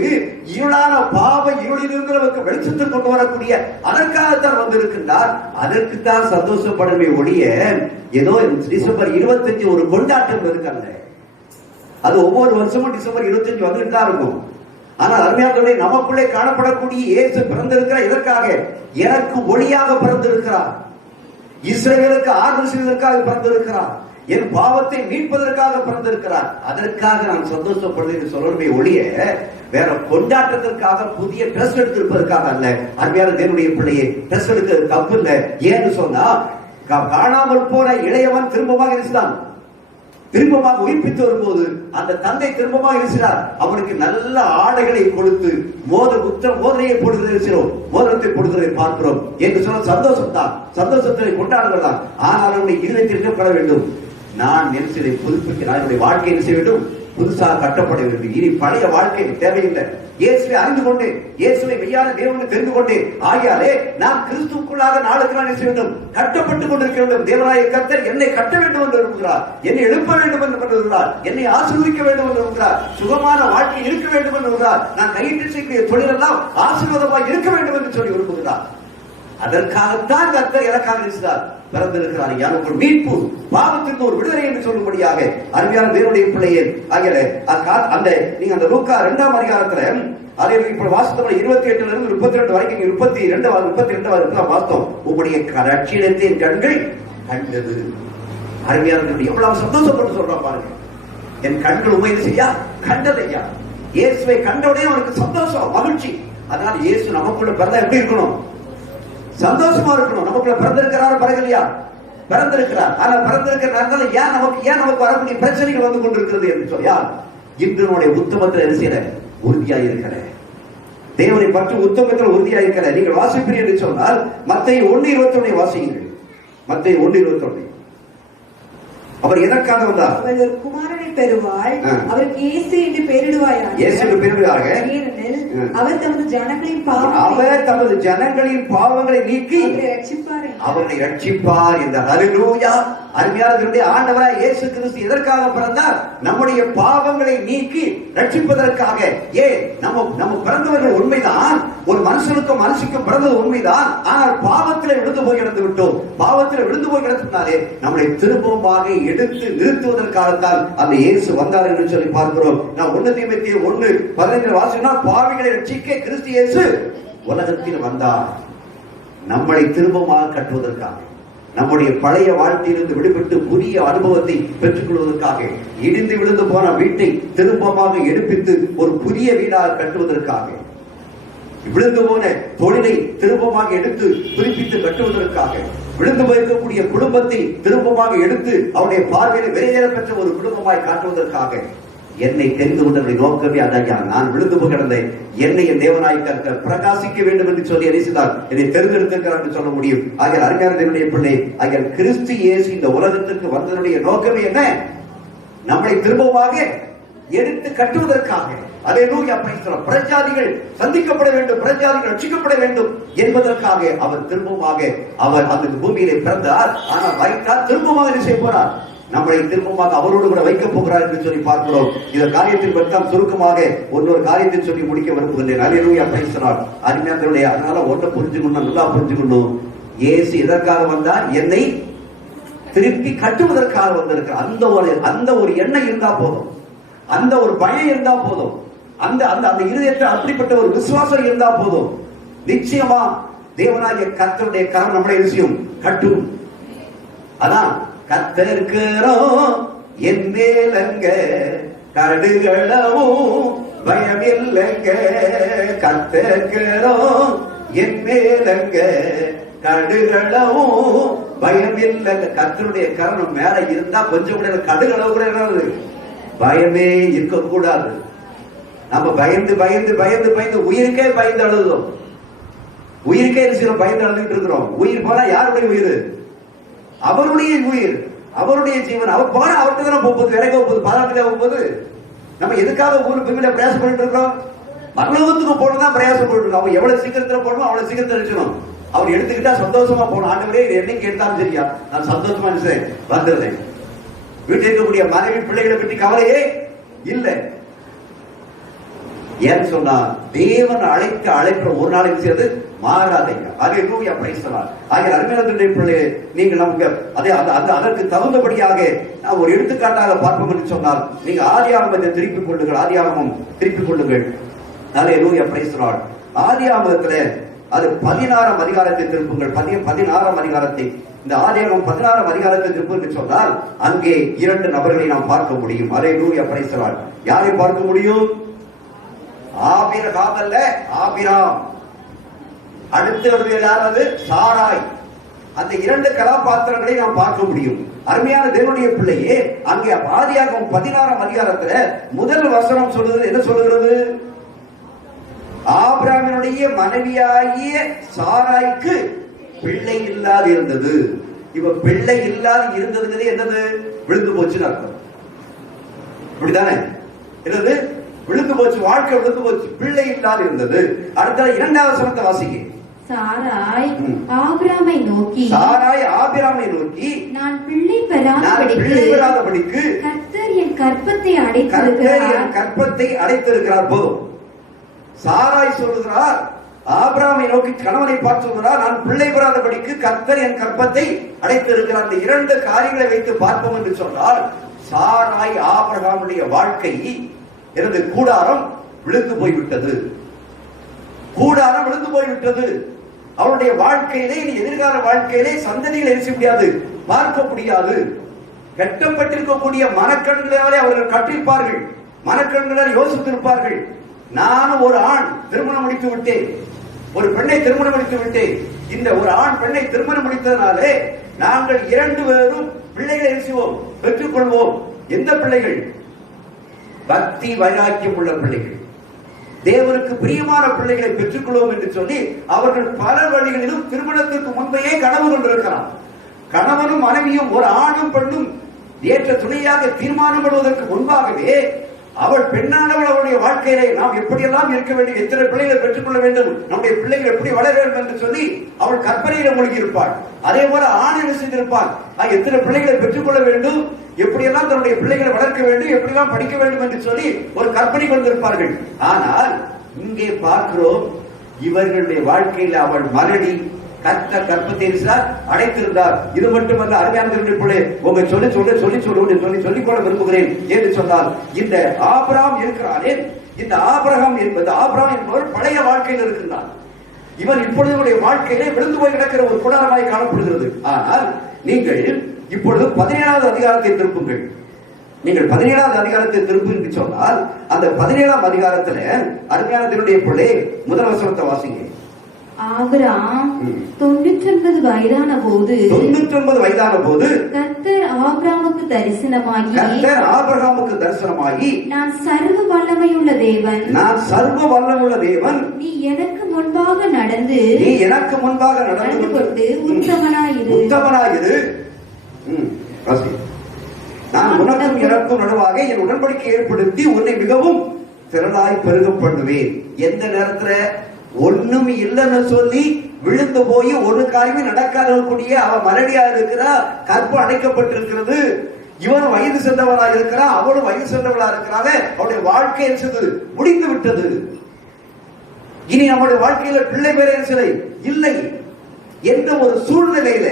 இருளான பாவ இருளிலிருந்து நமக்கு வெளிச்சத்தில் கொண்டு வரக்கூடிய அதற்காகத்தான் வந்திருக்கின்றார். அதற்குத்தான் சந்தோஷப்படவே ஒழிய ஏதோ டிசம்பர் 25 ஒரு கொண்டாட்டம் இருக்கல்ல. அது ஒவ்வொரு வருஷமும் டிசம்பர் 25 வந்துட்டு தான் இருக்கும். ஆனால் அருமையானவர்களே, நமக்குள்ளே காணப்படக்கூடிய இயேசு பிறந்திருக்கிறார். இதற்காக எனக்கு ஒளியாக பிறந்திருக்கிறார். இஸ்ரவேலுக்கு ஆறுதல் செய்வதற்காக பிறந்திருக்கிறார். என் பாவத்தை மீட்பதற்காக பிறந்திருக்கிறார். அதற்காக நான் சந்தோஷப்படுறேன் சொல்லணுமே ஒழிய வேற கொண்டாட்டத்திற்காக புதிய ட்ரெஸ் எடுத்திருப்பதற்காக அல்ல. அருமையான தேவனுடைய பிள்ளையை ட்ரெஸ் எடுக்கிறது தப்பு இல்லை. ஏன்னு சொன்னா, காணாமல் போன இளையவன் திரும்பமாக இருக்கிறான். திரும்பமாக உயிர்ப்பித்து வரும்போது அந்த தந்தை திரும்பமாக இருக்கிறார். அவனுக்கு நல்ல ஆடைகளை கொடுத்து மோதிரையை போடுகிறோம், மோதிரத்தை போடுகிறதை பார்க்கிறோம் என்று சொன்ன சந்தோஷம் தான், சந்தோஷத்தை கொண்டாடுங்கள் தான். ஆனால் அவனுடைய இருதயத்தில் இருக்கப்பட வேண்டும். நான் நினைச்சதை புதுப்பிக்க என்னுடைய வாழ்க்கையை செய்ய வேண்டும், புதுசாக கட்டப்பட வேண்டும். இனி பழைய வாழ்க்கை தேவையில்லை. இயேசுவை அறிந்து கொண்டேன், இயேசுவை மெய்யான தேவனை தெரிந்து கொண்டேன். ஆகியாலே நான் கிறிஸ்துவுக்குள்ளாக நாளுக்கு நாள் செய்ய வேண்டும், கட்டப்பட்டுக் கொண்டிருக்க வேண்டும். தேவனாய கர்த்தர் என்னை கட்ட வேண்டும் என்று விரும்புகிறார், என்னை எழுப்ப வேண்டும் என்று விரும்புகிறார், என்னை ஆசீர்வதிக்க வேண்டும் என்று விரும்புகிறார், சுகமான வாழ்க்கை இருக்க வேண்டும் என்று விரும்புகிறார், நான் கையிட்டு செய்யக்கூடிய தொழிலெல்லாம் ஆசீர்வாதமாக இருக்க வேண்டும் என்று சொல்லி விரும்புகிறார். அதற்காகத்தான் கர்த்தர் எனக்காக இருக்கிறார், பிறந்திருக்கிறார். எனக்கு மீட்பு, பாவத்திற்கு ஒரு விடுதலை என்று சொல்லும்படியாக. அருமையான தேவனுடைய பிள்ளையே, அந்த நீங்க அந்த லூக்கா 2ஆம் அதிகாரத்துல அதை இப்ப வாசித்தோம் 28 இருந்து 32 வரைக்கும் 32 வாசித்தோம். உங்களுடைய ரட்சணியத்தின் கண்கள் கண்டது. அருமையான எவ்வளவு சந்தோஷப்பட்டு சொல்றான் பாருங்க. என் கண்கள் உண்மையை செய்யா கண்டதையா. இயேசுவை கண்டவுடனே அவனுக்கு சந்தோஷம், மகிழ்ச்சி. அதனால இயேசு நமக்குள்ள பிறந்தா எப்படி இருக்கணும்? சந்தோஷமா இருக்கணும். நமக்குள்ள பிறந்திருக்கிறார், பிறகுலையா பிறந்திருக்கிறார். ஆனா பிறந்திருக்கிறதுனால ஏன் நமக்கு வரக்கூடிய பிரச்சனைகள் வந்து கொண்டிருக்கிறது என்று சொல்லியா, இன்று நம்முடைய உத்தமத்தில் அரசியல உறுதியாக இருக்கிற, தேவனை பற்றி உத்தமத்தில் உறுதியாக இருக்கிற நீங்கள் வாசிப்பீர்கள் என்று சொன்னால் மத்தேயு 1:21 வாசியுங்கள். மத்தேயு 1:21. அவர் எதற்காக வந்தார்? அவர் ஒரு குமாரனை பெறுவாள், அவருக்கு இயேசு என்று பெயரிடுவாயாக. இயேசு என்று பெயரிடுவாயாக. ஏனெனில் அவர் தமது ஜனங்களின் பாவங்களை நீக்கி அவரை ரட்சிப்பார் என்ற ஹல்லேலூயா. அருமையானவர்களே, ஆண்டவராய் இயேசு கிறிஸ்து எதற்காக பிறந்தார்? நம்முடைய பாவங்களை நீக்கி ரட்சிப்பதற்காக. நம்ம பிறந்தவர்கள் உண்மைதான், ஒரு மனுஷனுக்கும் பிறந்தது உண்மைதான். ஆனால் பாவத்தில் விழுந்து போய் கிடந்து விட்டோம். பாவத்தில் விழுந்து போய் கிடந்தனாலே நம்மளை திரும்பமாக எடுத்து நிறுத்துவதற்காகத்தான் அந்த இயேசு வந்தார் என்று சொல்லி பார்க்கிறோம். நான் 1 தீமோத்தேயு 1:15 வாசினா, பாவிகளை ரட்சிக்க கிறிஸ்து இயேசு உலகத்தில் வந்தார், நம்மளை திரும்பமாக கட்டுவதற்காக, நம்முடைய பழைய வாழ்க்கையிலிருந்து விடுபட்டு புதிய அனுபவத்தை பெற்றுக் கொள்வதற்காக, இடிந்து விழுந்து போன வீட்டை திரும்பமாக எடுப்பித்து ஒரு புதிய வீடாக கட்டுவதற்காக, விழுந்து போன தொழிலை திரும்பமாக எடுத்து புதுப்பித்து கட்டுவதற்காக, விழுந்து போயிருக்கக்கூடிய குடும்பத்தை திரும்பமாக எடுத்து அவருடைய பார்வையில் வெளியேற பெற்ற ஒரு குடும்பமாய் காட்டுவதற்காக என்னை தெரிந்து கொண்டவருடைய நோக்கமே அதையா. நான் விழுந்து போய் கிடந்தேன், என்னை என் தேவனாய் கர்த்தர் பிரகாசிக்க வேண்டும் என்று சொல்லி அறிவித்தார், என்னை தெரிந்தெடுத்திருக்கிறார் என்று சொல்ல முடியும். ஆகிய அருமையான தேவனுடைய பிள்ளை, ஆகிய கிறிஸ்து இயேசு இந்த உலகத்திற்கு வந்ததனுடைய நோக்கமே என்ன? நம்மளை திரும்பமாக எடுத்து கட்டுவதற்காக. அல்லேலூயா, பிரைஸ் தி லார்ட். பிரஜாதிகள் சந்திக்கப்பட வேண்டும், பிரஜாதிகள் ரட்சிக்கப்பட வேண்டும் என்பதற்காக அவர் திரும்பமாக அவர் அந்த பூமியிலே பிறந்தார். ஆனால் வைத்தார், திரும்பமாக என்ன செய்ய போறார்? நம்மளை திரும்பமாக அவரோடு கூட வைக்கப் போகிறார் என்று சொல்லி பார்க்கிறோம். இந்த காரியத்தின் பற்றி சுருக்கமாக இன்னொரு காரியத்தை சொல்லி முடிக்க விரும்புகிறேன். அல்லேலூயா, பிரைஸ் தி லார்ட். அருமையானவர்களே, அதனால ஒன்றை புரிஞ்சுக்கணும், நல்லா புரிஞ்சுக்கணும். இயேசு எதற்காக வந்தார்? என்னை திருப்பி கட்டுவதற்காக வந்திருக்கிறார். அந்த ஒரு எண்ணம் இருந்தா போதும், அந்த ஒரு பயம் இருந்தா போதும், அந்த அந்த அந்த இருதயத்தில் அப்படிப்பட்ட ஒரு விசுவாசம் இருந்தா போதும். நிச்சயமா தேவனாகிய கர்த்தருடைய கரம் நம்மளை விஷயம் கட்டும். அதான் கர்த்தருக்கிறோம் என் மேலங்க கடுகளவும் பயமில்லைங்க, கர்த்தருக்கிறோம் என் மேலங்க கடுகளவும் பயமில்லைங்க. கர்த்தருடைய கரம் மேல இருந்தா கொஞ்சம் கூட கடுகளவு கூட பயமே இருக்கக்கூடாது. நம்ம பயந்து பயந்து பயந்து பயந்து உயிருக்கே பயந்து அழுதும். உயிருக்கே சில பயந்து நடந்துட்டு இருக்கிறோம். உயிர் போனா யாருடைய உயிர்? அவருடைய உயிர், அவருடைய ஜீவன். அவர் போனா அவருக்கு தானே போகுது, இறக்க போகுது, பாதாளத்துக்கு போகுது. நம்ம எதுக்காக ஊரு பெண்களை பிரயாசம் பண்ணிட்டு இருக்கிறோம்? மரணத்துக்கு போனதான் பிரயாசம் பண்ணிட்டு இருக்கோம். அவன் எவ்வளவு சீக்கிரத்துல போடணும் அவ்வளவு சீக்கிரத்துல நினைச்சணும். அவர் எடுத்துக்கிட்டா சந்தோஷமா போகணும். ஆண்டவரே என்னைக்கு எடுத்தாலும் சரியா, நான் சந்தோஷமா வந்துடுறேன். வீட்டில் இருக்கக்கூடிய மனைவி பிள்ளைகளை பற்றி கவலையே இல்லை. ஏன்னு சொன்னா தேவன் அழைக்கிற ஒரு நாளைக்கு சேர்ந்து மாறாதீங்க. அதே நூயா பிரைஸ்தலார் ஆகிய அருமையான பிள்ளை நீங்கள் நமக்கு அதே அதற்கு தகுந்தபடியாக நான் ஒரு எடுத்துக்காட்டாக பார்ப்போம் என்று சொன்னால் நீங்க ஆதியாகமத்தை திருப்பிக் கொள்ளுங்கள். ஆதியாகமம் திருப்பிக் கொள்ளுங்கள். அதே நூயா பிரைஸ்தலார் ஆதியாகமத்துல அது 16ஆம் அதிகாரத்தை திருப்புங்கள். 16ஆம் அதிகாரத்தை, இந்த ஆதியாகமம் 16ஆம் அதிகாரத்தை திருப்பு என்று சொன்னால் அங்கே 2 நபர்களை நாம் பார்க்க முடியும். அதே நூயா பிரைஸ்தலார் யாரை பார்க்க முடியும்? ஆபிரகாம் அல்ல, ஆபிராம். அடுத்து யாராவது? சாராய். அந்த 2 கதாபாத்திரங்களை நாம் பார்க்க முடியும். அருமையான தேவனுடைய பிள்ளையே, அங்கே ஆதியாகமம் 16ஆம் அதிகாரத்துல முதல் வசனம் சொல்லுகிறது. என்ன சொல்லுகிறது? ஆபிரகாமினுடைய மனைவியாகிய சாராய்க்கு பிள்ளை இல்லாது இருந்தது. இவ பிள்ளை இல்லாது இருந்ததுங்கிறது என்னது? விழுந்து போச்சுன்னு அர்த்தம். இப்படித்தானே? என்னது? விழுந்து போச்சு, வாழ்க்கை விழுந்து போச்சு, பிள்ளை இல்லாது இருந்தது. அடுத்த 2வது வசனத்தை வாசிங்க. சாராய் ஆபிரகாமை நோக்கி நான் பிள்ளை பெறாதபடிக்கு கர்த்தர் என் கற்பத்தை அடைத்திருக்கிறார். போதும். சாராய் சொல்லுகிறார், ஆபிரகாமை நோக்கி கணவனை பார்த்து சொல்கிறார், நான் பிள்ளை பெறாதபடிக்கு கர்த்தர் என் கற்பத்தை அடைத்திருக்கிறார். இந்த 2 காரியங்களை வைத்து பார்ப்போம் என்று சொன்னால் சாராய் ஆபிரகாமுடைய வாழ்க்கை எனது கூடாரம் விழுந்து போய்விட்டது. கூடாரம் விழுந்து போய்விட்டது. அவருடைய வாழ்க்கையிலே இனி எதிர்கால வாழ்க்கையிலே சந்ததிகள் எரிச முடியாது, பார்க்க முடியாது. கட்டப்பட்டிருக்கக்கூடிய மனக்கண்களாலே அவர்கள் கற்றிருப்பார்கள், மனக்கண்களால் யோசித்திருப்பார்கள். நானும் ஒரு ஆண் திருமணம் முடித்து விட்டேன், ஒரு பெண்ணை திருமணம் முடித்து விட்டேன். இந்த ஒரு ஆண் பெண்ணை திருமணம் முடித்ததனாலே நாங்கள் 2 பேரும் பிள்ளைகளை எரிசுவோம், பெற்றுக்கொள்வோம். எந்த பிள்ளைகள்? பக்தி வைராக்கியம் உள்ள பிள்ளைகள், தேவனுக்கு பிரியமான பிள்ளைகளை பெற்றுக்கொள்வோம் என்று சொல்லி அவர்கள் பல வழிகளிலும் திருமணத்திற்கு முன்பே கனவு கொண்டிருக்கிறார். கணவனும் மனைவியும் ஒரு ஆணும் பெண்ணும் ஏற்ற துணையாக தீர்மானம் பண்ணுவதற்கு முன்பாகவே அவள் பெண்ணானவள் அவருடைய வாழ்க்கையிலே நாம் எப்படியெல்லாம் இருக்க வேண்டும், எத்தனை பிள்ளைகளை பெற்றுக்கொள்ள வேண்டும், நம்முடைய பிள்ளைகள் எப்படி வளர வேண்டும் என்று சொல்லி அவள் கற்பனையில மூழ்கி இருப்பாள். அதே போல ஆண் என்ன செய்திருப்பாள், எத்தனை பிள்ளைகளை பெற்றுக்கொள்ள வேண்டும், எப்படியெல்லாம் தன்னுடைய பிள்ளைகளை வளர்க்க வேண்டும், எப்படியெல்லாம் படிக்க வேண்டும் என்று சொல்லி ஒரு கற்பனை கொண்டிருப்பார்கள். ஆனால் இங்கே பார்க்கிறோம், இவர்களுடைய வாழ்க்கையில் அவள் மலடி கர்த்தர் கற்பத்தை அடைத்திருந்தார். இது மட்டுமல்ல, அருமையான பிள்ளை உங்க சொல்லிக் கொள்ள விரும்புகிறேன் என்று சொன்னால், இந்த ஆபிரகாம் இருக்கிறானே, இந்த ஆபிரகாம் என்பவர் பழைய வாழ்க்கையில் இருக்கின்றார். இவன் இப்பொழுது வாழ்க்கையிலே விழுந்து போய் கிடக்கிற ஒரு குடாரமாய் காணப்படுகிறது. ஆனால் நீங்கள் இப்பொழுது 17வது அதிகாரத்தை திருப்புங்கள். நீங்கள் 17வது அதிகாரத்தை திருப்பு என்று சொன்னால் அந்த 17ஆம் அதிகாரத்துல அருமையான தேவனுடைய பிள்ளை முதல் வசனத்தை வாசிங்க. ஆபிரகாம் 99 வயதான போது கர்த்தர் ஆபிரகாமுக்கு தரிசனமாகி நான் சர்வ வல்லமையுள்ள தேவன், நீ எனக்கு முன்பாக நடந்து கொண்டு உத்தமனாயிரு. நான் உனக்கும் எனக்கும் நடுவாக என் உடன்படிக்கை ஏற்படுத்தி உன்னை மிகவும் திரளாய் பெருக பண்ணுவேன். எந்த நேரத்துல ஒண்ணும் இல்லைன்னு சொல்லி விழுந்து போய் ஒரு காரியமே நடக்காதக்கூடிய அவ மலடியா இருக்கிறா, கற்பு அடைக்கப்பட்டிருக்கிறது. இவன் வயது சென்றவளா இருக்கிறா, அவளும் வயது சென்றவளா இருக்கிறாங்க. அவருடைய வாழ்க்கை முடிந்து விட்டது. இனி நம்முடைய வாழ்க்கையில பிள்ளை பேர இல்லை என்ற ஒரு சூழ்நிலையில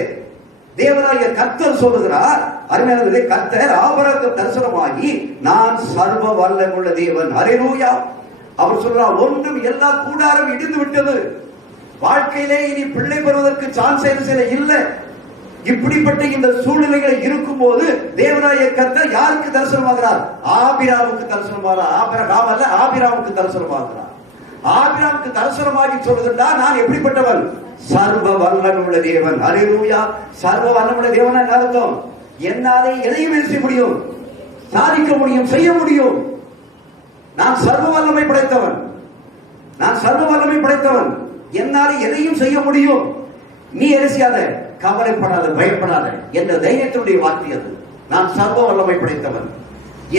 தேவனாகிய கர்த்தர் சொல்லுகிறார், அருமையானவர்களே, கர்த்தர் ஆபிரகாமுக்கு தரிசனமாகி நான் சர்வ வல்லமையுள்ள தேவன். அல்லேலூயா. அவர் சொல்றார், ஒன்றும் எல்லா கூடாரம் இடிந்து விட்டது, வாழ்க்கையிலே இனி பிள்ளை பெறுவதற்கு சான்ஸ் இல்லை. இப்படிப்பட்ட இந்த சூழ்நிலைகள் இருக்கும் போது தேவனாகிய கர்த்தர் யாருக்கு தரிசனமாகிறார்? ஆபிரகாமுக்கு தரிசனமாகிறார். ஆபிரகாம் அல்ல, ஆபிரகாமுக்கு தரிசனமாகிறார். ஆபிரகாமுக்கு தரிசனமாகி சொல்லுகின்றார், நான் எப்படிப்பட்டவன்? சர்வ வல்லமையுள்ள தேவன். அல்லேலூயா. சர்வ வல்லமையுள்ள தேவன் என்ன அர்த்தம்? என்னாலே எதையும் செய்ய முடியும், சாதிக்க முடியும், செய்ய முடியும். நான் சர்வ வல்லமை படைத்தவன், நான் சர்வ வல்லமை படைத்தவன். என்னால எதையும் செய்ய முடியும், நீ என்ன செய்யாத, கவலைப்படாத, பயப்படாத என்ற தைரியத்தினுடைய வார்த்தை அது. நான் சர்வ வல்லமை படைத்தவன்,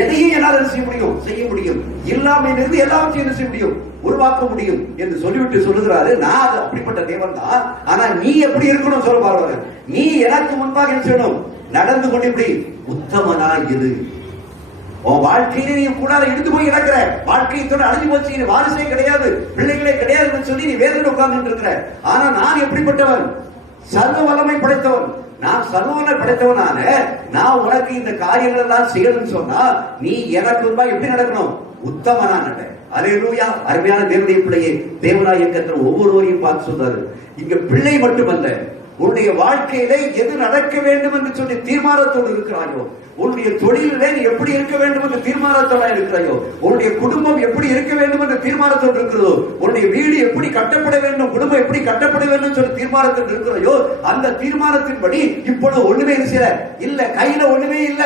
எதையும் என்னால் செய்ய முடியும், இல்லாமையிலிருந்து எல்லாவற்றையும் என்ன செய்ய முடியும், உருவாக்க முடியும் என்று சொல்லிவிட்டு சொல்லுகிறாரு. நான் அது அப்படிப்பட்ட தேவன் தான். ஆனா நீ எப்படி இருக்கணும் சொல்ல பாருங்க. நீ எனக்கு முன்பாக என்ன செய்யணும், நடந்து கொண்டு இப்படி உத்தமனா இரு. உன் வாழ்க்கையில நீ கூட இடிந்து போய் கிடக்கிற, வாழ்க்கையத்தோட அழிஞ்சு போச்சு, வாரிசே கிடையாது, பிள்ளைகளே கிடையாதுன்னு சொல்லி நீ வேதனை உட்கார்ந்து இருக்கிற. ஆனா நான் எப்படிப்பட்டவன், சர்வ வல்லமை படைத்தவன். நான் சர்வவல்லமை படைத்தவனான நான் உனக்கு இந்த காரியங்கள் எல்லாம் செய்யணும்னு சொன்னா நீ எனக்கு முன்பாக எப்படி நடக்கணும், உத்தமனா நட. அல்லேலூயா. அருமையான தேவனுடைய பிள்ளையே, தேவனாகிய கர்த்தர் ஒவ்வொருவரையும் பார்த்து சொல்றாரு, இங்க பிள்ளை மட்டுமல்ல, உன்னுடைய வாழ்க்கையில எது நடக்க வேண்டும் என்று சொல்லி தீர்மானத்தோடு இருக்கிறாயோ, உன்னுடைய தொழிலே நீ எப்படி இருக்க வேண்டும் என்று தீர்மானத்தோட இருக்கிறாயோ, உன்னுடைய குடும்பம் எப்படி இருக்க வேண்டும் என்று தீர்மானத்தோடு இருக்கிறதோ, உன்னுடைய வீடு எப்படி கட்டப்பட வேண்டும், குடும்பம் எப்படி கட்டப்பட வேண்டும் சொல்லி தீர்மானத்தோடு இருக்கிறாயோ, அந்த தீர்மானத்தின்படி இப்பொழுது ஒண்ணுமே இல்ல, கையில ஒண்ணுமே இல்ல.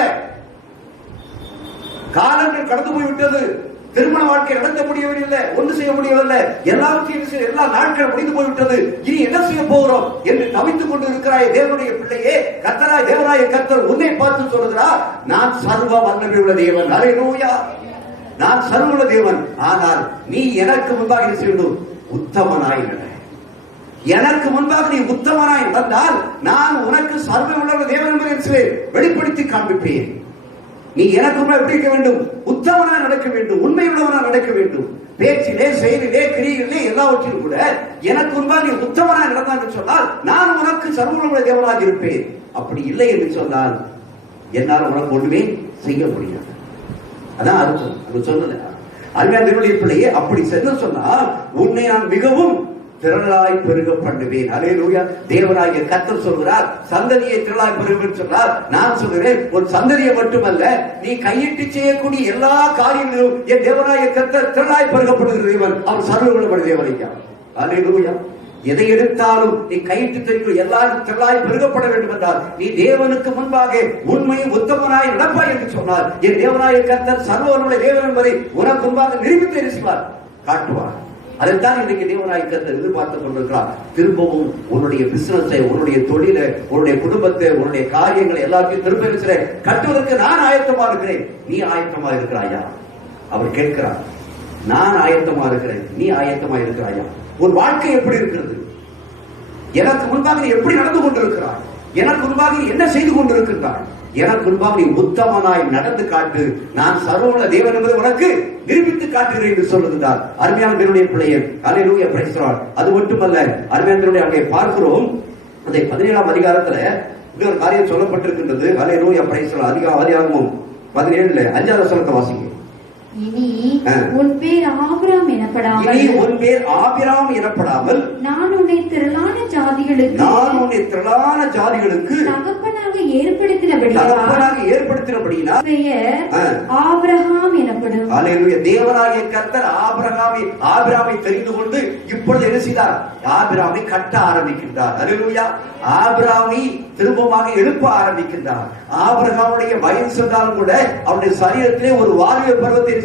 காலங்கள் கடந்து போய்விட்டது, திருமண வாழ்க்கை நடத்த முடியவில்லை, ஒன்று செய்ய முடியவில்லை, எல்லாவற்றையும் எல்லா நாட்கள் முடிந்து போய்விட்டது, இனி என்ன செய்ய போகிறோம் என்று தவித்துக் கொண்டு இருக்கிறாய் தேவனுடைய பிள்ளையே. கர்த்தராய் தேவனாய கர்த்தர் உன்னை பார்த்து சொல்லுகிறார், நான் சர்வ வல்லமை உள்ள தேவன். அல்லேலூயா. நான் சர்வ தேவன். ஆனால் நீ எனக்கு முன்பாக செய்யணும், உத்தமனாய் நட. எனக்கு முன்பாக நீ உத்தமனாய் நடந்தால் நான் உனக்கு சர்வ உள்ள தேவன் என்பதை வெளிப்படுத்தி காண்பிப்பேன். நீ எனக்கு எப்படி இருக்க வேண்டும், உத்தமனா நடக்க வேண்டும், உண்மையுள்ளவனா நடக்க வேண்டும். பேச்சிலே, செயலிலே, கிரியிலே, எல்லாவற்றிலும் கூட எனக்கு முன்பாக நீ உத்தமனா நடந்தான்னு சொன்னால் நான் உனக்கு சர்வ தேவனாக இருப்பேன். அப்படி இல்லை என்று சொன்னால் என்னால் உனக்கு ஒண்ணுமே செய்ய முடியாது. அதான் அர்த்தம். அது சொல்லல அருமையான பிள்ளையே, அப்படி சென்று சொன்னால் உன்னை நான் மிகவும் திரளாய் பெருக பண்ணுவேன். அல்லேலூயா. தேவனாகிய கர்த்தர் சொல்கிறார், சந்ததியை திரளாய் பெருக சொல்றார். நான் சொல்கிறேன், ஒரு சந்ததியை மட்டுமல்ல, நீ கையிட்டு செய்யக்கூடிய எல்லா காரியங்களும் என் தேவனாகிய கர்த்தர் திரளாய் பெருகப்படுகிற தேவன். அவர் சர்வவல்லமை தேவனையா. அல்லேலூயா. எதை எடுத்தாலும் நீ கையிட்டு தெரியும் எல்லாரும் திரளாய் பெருகப்பட வேண்டும் என்றால் நீ தேவனுக்கு முன்பாக உண்மையும் உத்தமனாய் நடப்பாய் என்று சொன்னார். என் தேவனாகிய கர்த்தர் சர்வவல்லமை தேவன் என்பதை உனக்கு முன்பாக நிரூபித்து அறிவிப்பார், காட்டுவார். அதைத்தான் இன்றைக்கு தேவனாகிய கர்த்தர் எதிர்பார்த்துக் கொண்டிருக்கிறார். திரும்பவும் உன்னுடைய பிசினஸை, உன்னுடைய தொழிலை, உன்னுடைய குடும்பத்தை, உன்னுடைய காரியங்களை எல்லாத்தையும் திரும்ப இருக்கிறேன் கட்டுவதற்கு நான் ஆயத்தமா இருக்கிறேன். நீ ஆயத்தமா இருக்கிறாயா? அவர் கேட்கிறார். நான் ஆயத்தமா இருக்கிறேன், நீ ஆயத்தமா இருக்கிறாயா? உன் வாழ்க்கை எப்படி இருக்கிறது? எனக்கு முன்பாக நீ எப்படி நடந்து கொண்டிருக்கிறாய்? எனக்கு முன்பாக நீ என்ன செய்து கொண்டிருக்கிறாய்? எனக்கு முன்பாக நீ உத்தமனாய் நடந்து காட்டு, நான் சர்வவல்ல தேவன் என்பதை உனக்கு நிரூபித்து காட்டுகிறேன் என்று சொல்லுகிறார். அருமையான தேவனுடைய பிள்ளையே, அல்லேலூயா, பிரைஸ் தி லார்ட். அது மட்டுமல்ல, அருமையான தேவனுடைய அங்கே பார்க்கிறோம், அந்த 17ஆம் அதிகாரத்துல இன்னொரு காரியம் சொல்லப்பட்டிருக்கின்றது. அல்லேலூயா, பிரைஸ் தி லார்ட். அதிகாரம் 17 5வது வசனத்தை வாசிங்க. இனி உன் பேர் ஆபிராம் எனப்படாமல் நான் உன்னை திரளான ஜாதிகளுக்கு தகப்பனாக ஏற்படுத்தினபடியால் பெயர் ஆபிரகாம் எனப்படும். அல்லேலூயா. தேவனாகிய கர்த்தர் ஆபிரகாமை தெரிந்து கொண்டு இப்பொழுது என்ன செய்தார்? ஆபிரகாமை கட்ட ஆரம்பிக்கின்றார். அல்லேலூயா. ஆபிரகாமை திரும்பமாக எழுப்ப ஆரம்பிக்கின்றார். ஆபிரகாமுடைய வயது சொன்னாலும் கூட அவருடைய சரீரத்திலே ஒரு வாலிப பருவத்தை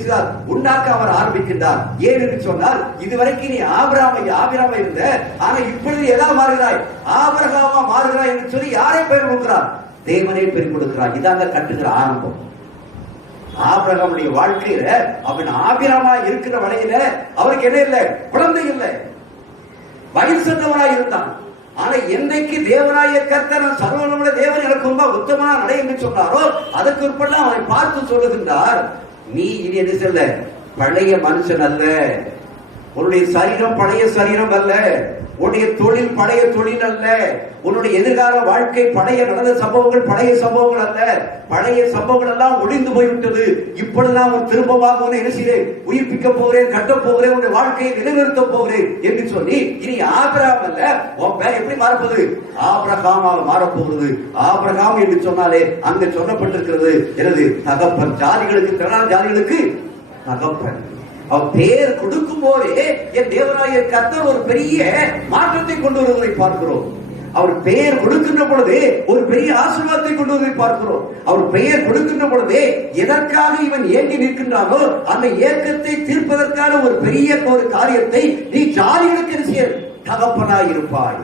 உண்டாக்க அவர் ஆரம்பிக்கின்றார். ஏன் என்று சொன்னால் இதுவரைக்கும் நீ ஆபிரகாமா இருந்த, ஆனா இப்பொழுது எதா மாறுகிறாய்? ஆபிரகாமா மாறுகிறாய் என்று சொல்லி யாரை பெயர் கொடுக்கிறார்? தேவனே பெயர் கொடுக்கிறார். இதாங்க கட்டுகிற ஆரம்பம். ஆபிரகாமுடைய வாழ்க்கையில அவன் ஆபிரகாமா இருக்கிற வரையில அவருக்கு என்ன இல்லை? குழந்தை இல்லை, வயது சென்றவராய் இருந்தான். ஆனா என்னைக்கு தேவனாகிய கர்த்தர் சர்வவல்லமை தேவன் எனக்கு ரொம்ப உத்தமனா நடை என்று சொன்னாரோ அதற்கு உட்பட அவனை பார்த்து சொல்லுகின்றார், நீ இனி என்ன சொல்ல? பழைய மனுஷன் அல்ல. உன்னுடைய சரீரம் பழைய சரீரம் அல்ல. உன்னுடைய தொழில் பழைய தொழில் அல்ல. உன்னுடைய எதிர்கால வாழ்க்கை பழைய நடந்த சம்பவங்கள் பழைய சம்பவங்கள் அல்ல. பழைய சம்பவங்கள் எல்லாம் ஒளிந்து போய்விட்டது. இப்பொழுது நான் திரும்பமாக உன்னை என்ன செய்கிறேன்? உயிர்ப்பிக்க போகிறேன், கட்டப் போகிறேன், உன்னுடைய வாழ்க்கையை நிலைநிறுத்த போகிறேன் என்று சொல்லி இனி ஆபிரகாம் அல்ல, உன் பேர் எப்படி மாறப்போகுது? ஆபிரகாமாக மாறப்போகிறது. ஆபிரகாம் என்று சொன்னாலே அங்க சொல்லப்பட்டிருக்கிறது எனது தகப்பன். ஜாதிகளுக்கு திரளான ஜாதிகளுக்கு தகப்பன். அவர் பேர் கொடுக்கும் போதே என் தேவனாகிய கர்த்தர் ஒரு பெரிய மாற்றத்தை கொண்டு வருவதை பார்க்கிறோம். அவர் பெயர் கொடுக்கின்ற பொழுதே ஒரு பெரிய ஆசீர்வாதத்தை கொண்டு வருவதை பார்க்கிறோம். அவர் பெயர் கொடுக்கின்ற பொழுதே எதற்காக இவன் ஏங்கி நிற்கின்றானோ அந்த ஏக்கத்தை தீர்ப்பதற்கான ஒரு பெரிய ஒரு காரியத்தை நீ ஜாதிகளுக்கு தகப்பனாய் இருப்பாய்.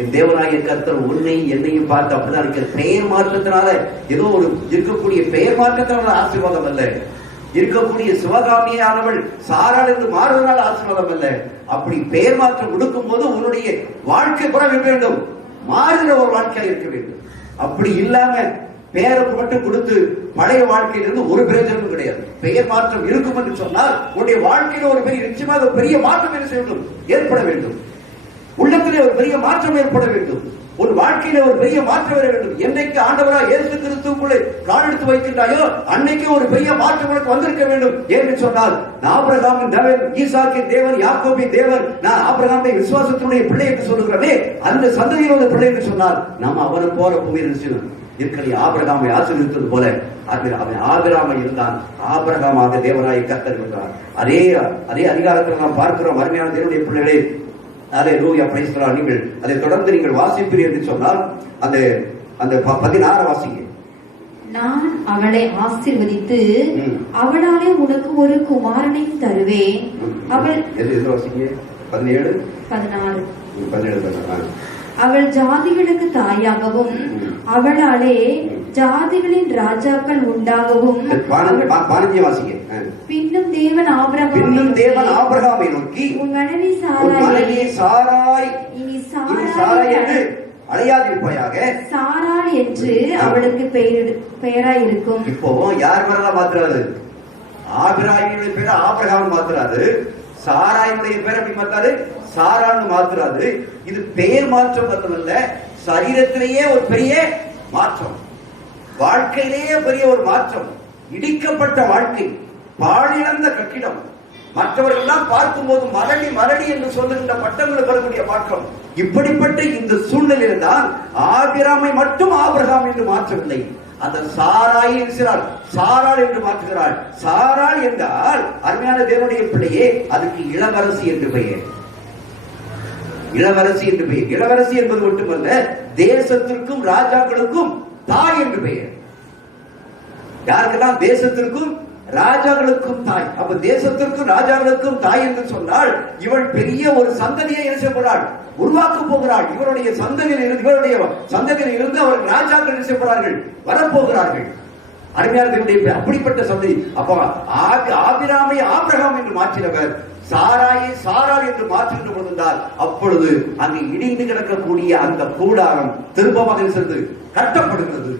என் தேவனாகிய கர்த்தர் உன்னை என்னையும் பார்த்து அப்படிதான் இருக்கிற பெயர் மாற்றத்தினால, ஏதோ ஒரு இருக்கக்கூடிய பெயர் மாற்றத்தினால ஆசீர்வாதம் அல்ல, இருக்கக்கூடிய சிவகாமியானவள் சாராள் என்று மாறுவதனால ஆசீர்வாதம் அல்ல. அப்படி பெயர் மாற்றம் கொடுக்கும் போது உன்னுடைய வாழ்க்கை புற வேண்டும், மாறுகிற ஒரு வாழ்க்கையா இருக்க வேண்டும். அப்படி இல்லாம பெயருக்கு மட்டும் கொடுத்து பழைய வாழ்க்கையிலிருந்து ஒரு பிரயோஜனமும் கிடையாது. பெயர் மாற்றம் இருக்கும் என்று சொன்னால் உன்னுடைய வாழ்க்கையில ஒரு பெரிய நிச்சயமாக பெரிய மாற்றம் என்ன செய்ய வேண்டும், ஏற்பட வேண்டும். உள்ளத்திலே ஒரு பெரிய மாற்றம் ஏற்பட வேண்டும். ஒரு வாழ்க்கையில ஒரு பெரிய மாற்றம் வர வேண்டும். என்னைக்கு ஆண்டவராக இயேசு கிறிஸ்துவுக்குள்ளே கால் எடுத்து வைக்கின்றாயோ அன்னைக்கு ஒரு பெரிய மாற்றம் உனக்கு வந்திருக்க வேண்டும். ஏன்னு சொன்னால், நான் ஆபிரகாமின் தேவன், ஈசாக்கின் தேவன், யாக்கோபின் தேவன், நான் ஆபிரகாமை விசுவாசத்தினுடைய பிள்ளை என்று சொல்லுகிறதே, அந்த சந்ததியில் ஒரு பிள்ளை என்று சொன்னால் நாம் அவனை போல பூமியில் இருக்கிற ஆபிரகாமை ஆசீர்வதித்தது போல அவன் ஆபிரகாமை இருந்தான். ஆபிரகாமாக தேவனாய் கர்த்தர் இருந்தார். அதே அதிகாரத்தில் நாம் பார்க்கிறோம். அருமையான தேவனுடைய பிள்ளைகளே, அதை லூயா பிரைஸ் தி லார்ட். நீங்கள் அதை தொடர்ந்து நீங்கள் வாசிப்பீர்கள் என்று சொன்னால் அந்த 16 வாசிங்க. நான் அவளை ஆசீர்வதித்து அவளாலே உனக்கு ஒரு குமாரனை தருவேன். அவள் வாசிங்க 17 16 அவள் ஜாதிகளுக்கு தாயாகவும் அவளாலே ஜாதிகளின் ராஜாக்கள் உண்டாகவும். வாசிங்க. பின்னும் தேவன் ஆபிரகாமை நோக்கி, உன் மனைவி சாராய் இனி சாராய் என்று அழையாதிருப்பாயாக, சாராள் என்று அவளுக்கு பெயராயிருக்கும். இப்போ யார் மேலாம் மாத்துறாரு? ஆபிரகாமுடைய பேரை ஆபிரகாம் மாத்துறாரு. சாராயுடைய பேர் அப்படி மாத்தாரு, சாரான்னு மாத்துறாரு. இது பெயர் மாற்றம் மட்டுமல்ல, சரீரத்திலேயே ஒரு பெரிய மாற்றம், வாழ்க்கையிலேயே பெரிய ஒரு மாற்றம். இடிக்கப்பட்ட வாழ்க்கை, பாழிழந்த கட்டிடம், மற்றவர்கள் எல்லாம் பார்க்கும் போது மரடி மரடி என்று சொல்லுகின்ற பட்டங்கள் வரக்கூடிய மாற்றம். இப்படிப்பட்ட இந்த சூழ்நிலையில் தான் ஆபிரகாமை மட்டும் ஆபிரகாம் என்று மாற்றவில்லை, அந்த சாராய் இருக்கிறார், சாராள் என்று மாற்றுகிறாள். சாராள் என்றால் அருமையான தேவனுடைய பிள்ளையே, அதுக்கு இளவரசி என்று பெயர். இளவரசி என்று பெயர். இளவரசி என்பது மட்டுமல்ல, தேசத்திற்கும் ராஜாக்களுக்கும் தாய் என்று பெயர். யாருக்கெல்லாம்? தேசத்திற்கும் ராஜாக்களுக்கும் தாய். அப்ப தேசத்திற்கும் ராஜாக்களுக்கும் தாய் என்று சொன்னால் இவள் பெரிய ஒரு சந்ததியை என்ன செய்யப்படுறாள், உருவாக்க போகிறாள். இவருடைய சந்ததியில் இருந்து அவர்கள் ராஜாக்கள் என்ன செய்யப்படுறார்கள், வரப்போகிறார்கள். அருமையான அப்படிப்பட்ட சந்ததி. அப்ப ஆபிரகாமை ஆபிரகாம் என்று மாற்றினவர் சாராயை சாராள் என்று மாற்றுகின்ற பொழுதுதான் அப்பொழுது அங்கு இடிந்து கிடக்கக்கூடிய அந்த கூடாரம் திரும்பமாக சென்று கட்டப்படுகிறது.